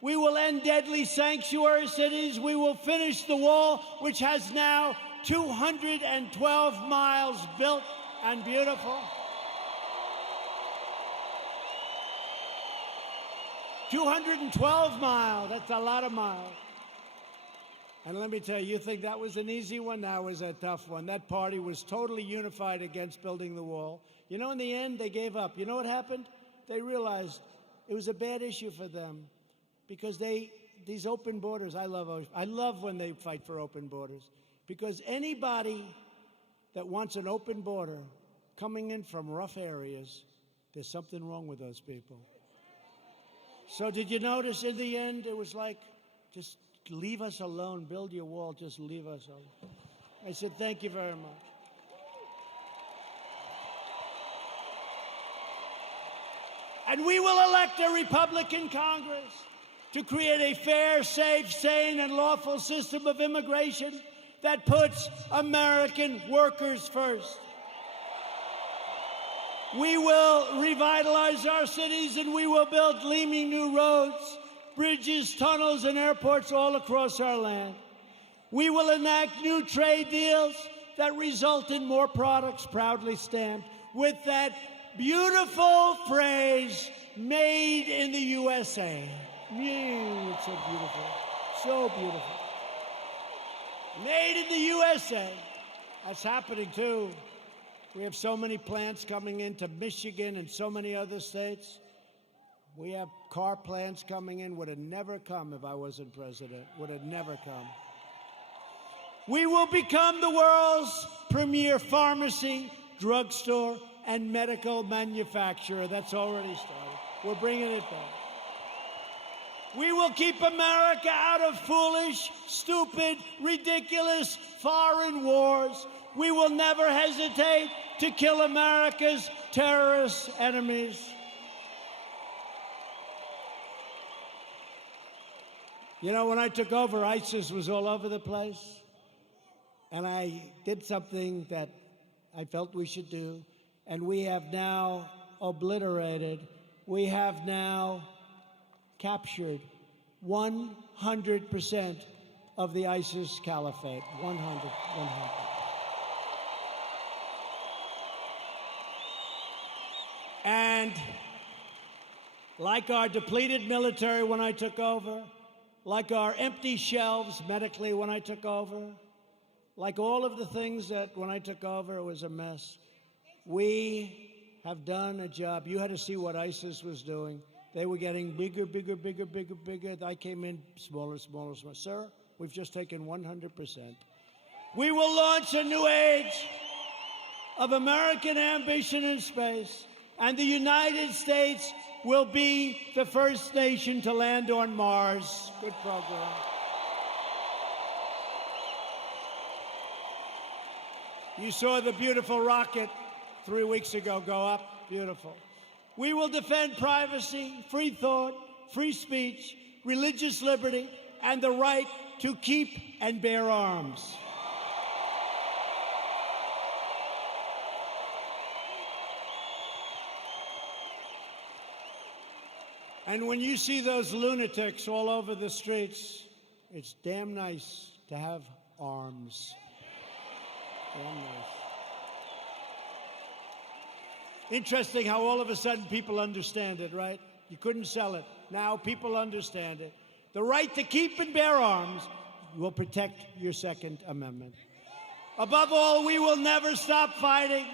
We will end deadly sanctuary cities. We will finish the wall, which has now 212 miles built and beautiful. 212 miles, that's a lot of miles. And let me tell you, you think that was an easy one? That was a tough one. That party was totally unified against building the wall. You know, in the end, they gave up. You know what happened? They realized it was a bad issue for them because these open borders, I love when they fight for open borders, because anybody that wants an open border coming in from rough areas, there's something wrong with those people. So did you notice in the end, it was like, just leave us alone, build your wall, just leave us alone. I said, thank you very much. And we will elect a Republican Congress to create a fair, safe, sane, and lawful system of immigration that puts American workers first. We will revitalize our cities, and we will build gleaming new roads, bridges, tunnels, and airports all across our land. We will enact new trade deals that result in more products proudly stamped with that beautiful phrase, made in the USA. It's so beautiful, so beautiful. Made in the USA. That's happening, too. We have so many plants coming into Michigan and so many other states. We have car plants coming in. Would have never come if I wasn't president. Would have never come. We will become the world's premier pharmacy, drugstore, and medical manufacturer. That's already started. We're bringing it back. We will keep America out of foolish, stupid, ridiculous foreign wars. We will never hesitate to kill America's terrorist enemies. You know, when I took over, ISIS was all over the place. And I did something that I felt we should do. And we have now obliterated, we have now captured 100% of the ISIS caliphate. 100. And like our depleted military when I took over, like our empty shelves medically when I took over, like all of the things that when I took over it was a mess, we have done a job. You had to see what ISIS was doing. They were getting bigger. I came in smaller. Sir, we've just taken 100%. We will launch a new age of American ambition in space, and the United States will be the first nation to land on Mars. Good program. You saw the beautiful rocket 3 weeks ago go up. Beautiful. We will defend privacy, free thought, free speech, religious liberty, and the right to keep and bear arms. And when you see those lunatics all over the streets, it's damn nice to have arms. Damn nice. Interesting how all of a sudden people understand it, right? You couldn't sell it. Now people understand it. The right to keep and bear arms will protect your Second Amendment. Above all, we will never stop fighting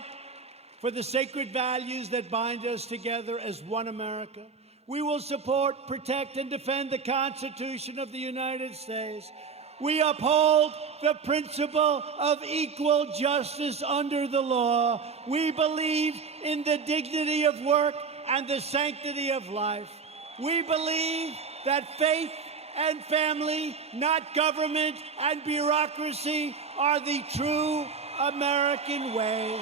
for the sacred values that bind us together as one America. We will support, protect, and defend the Constitution of the United States. We uphold the principle of equal justice under the law. We believe in the dignity of work and the sanctity of life. We believe that faith and family, not government and bureaucracy, are the true American way.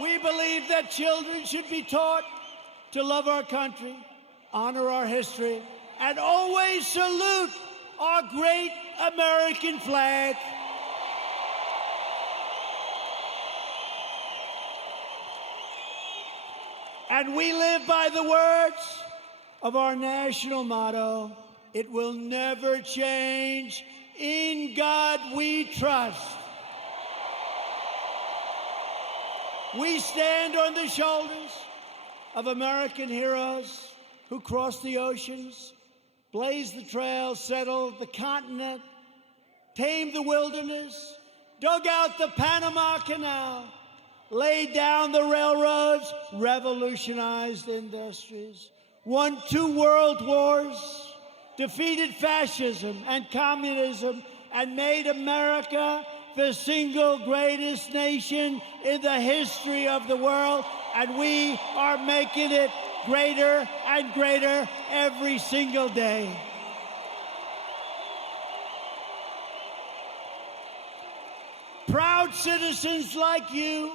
We believe that children should be taught to love our country, honor our history, and always salute our great American flag. And we live by the words of our national motto, it will never change. In God we trust. We stand on the shoulders of American heroes who crossed the oceans, blazed the trails, settled the continent, tamed the wilderness, dug out the Panama Canal, laid down the railroads, revolutionized industries, won 2 world wars, defeated fascism and communism, and made America the single greatest nation in the history of the world, and we are making it greater and greater every single day. Proud citizens like you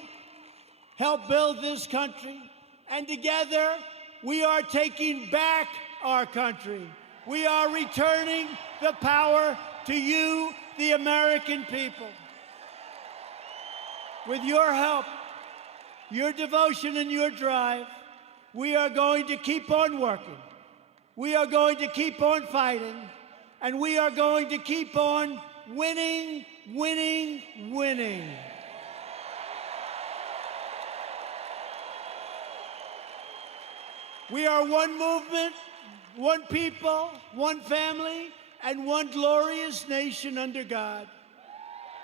help build this country, and together we are taking back our country. We are returning the power to you, the American people. With your help, your devotion, and your drive, we are going to keep on working. We are going to keep on fighting. And we are going to keep on winning, winning, winning. We are one movement, one people, one family, and one glorious nation under God.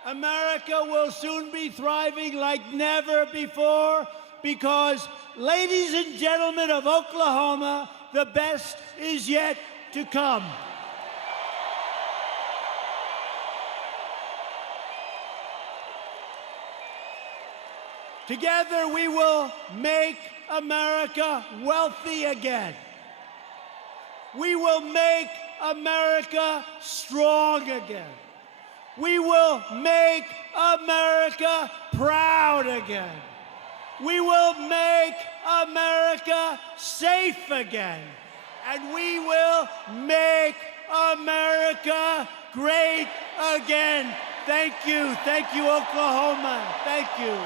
America will soon be thriving like never before because, ladies and gentlemen of Oklahoma, the best is yet to come. Together we will make America wealthy again. We will make America strong again. We will make America proud again. We will make America safe again. And we will make America great again. Thank you. Thank you, Oklahoma. Thank you.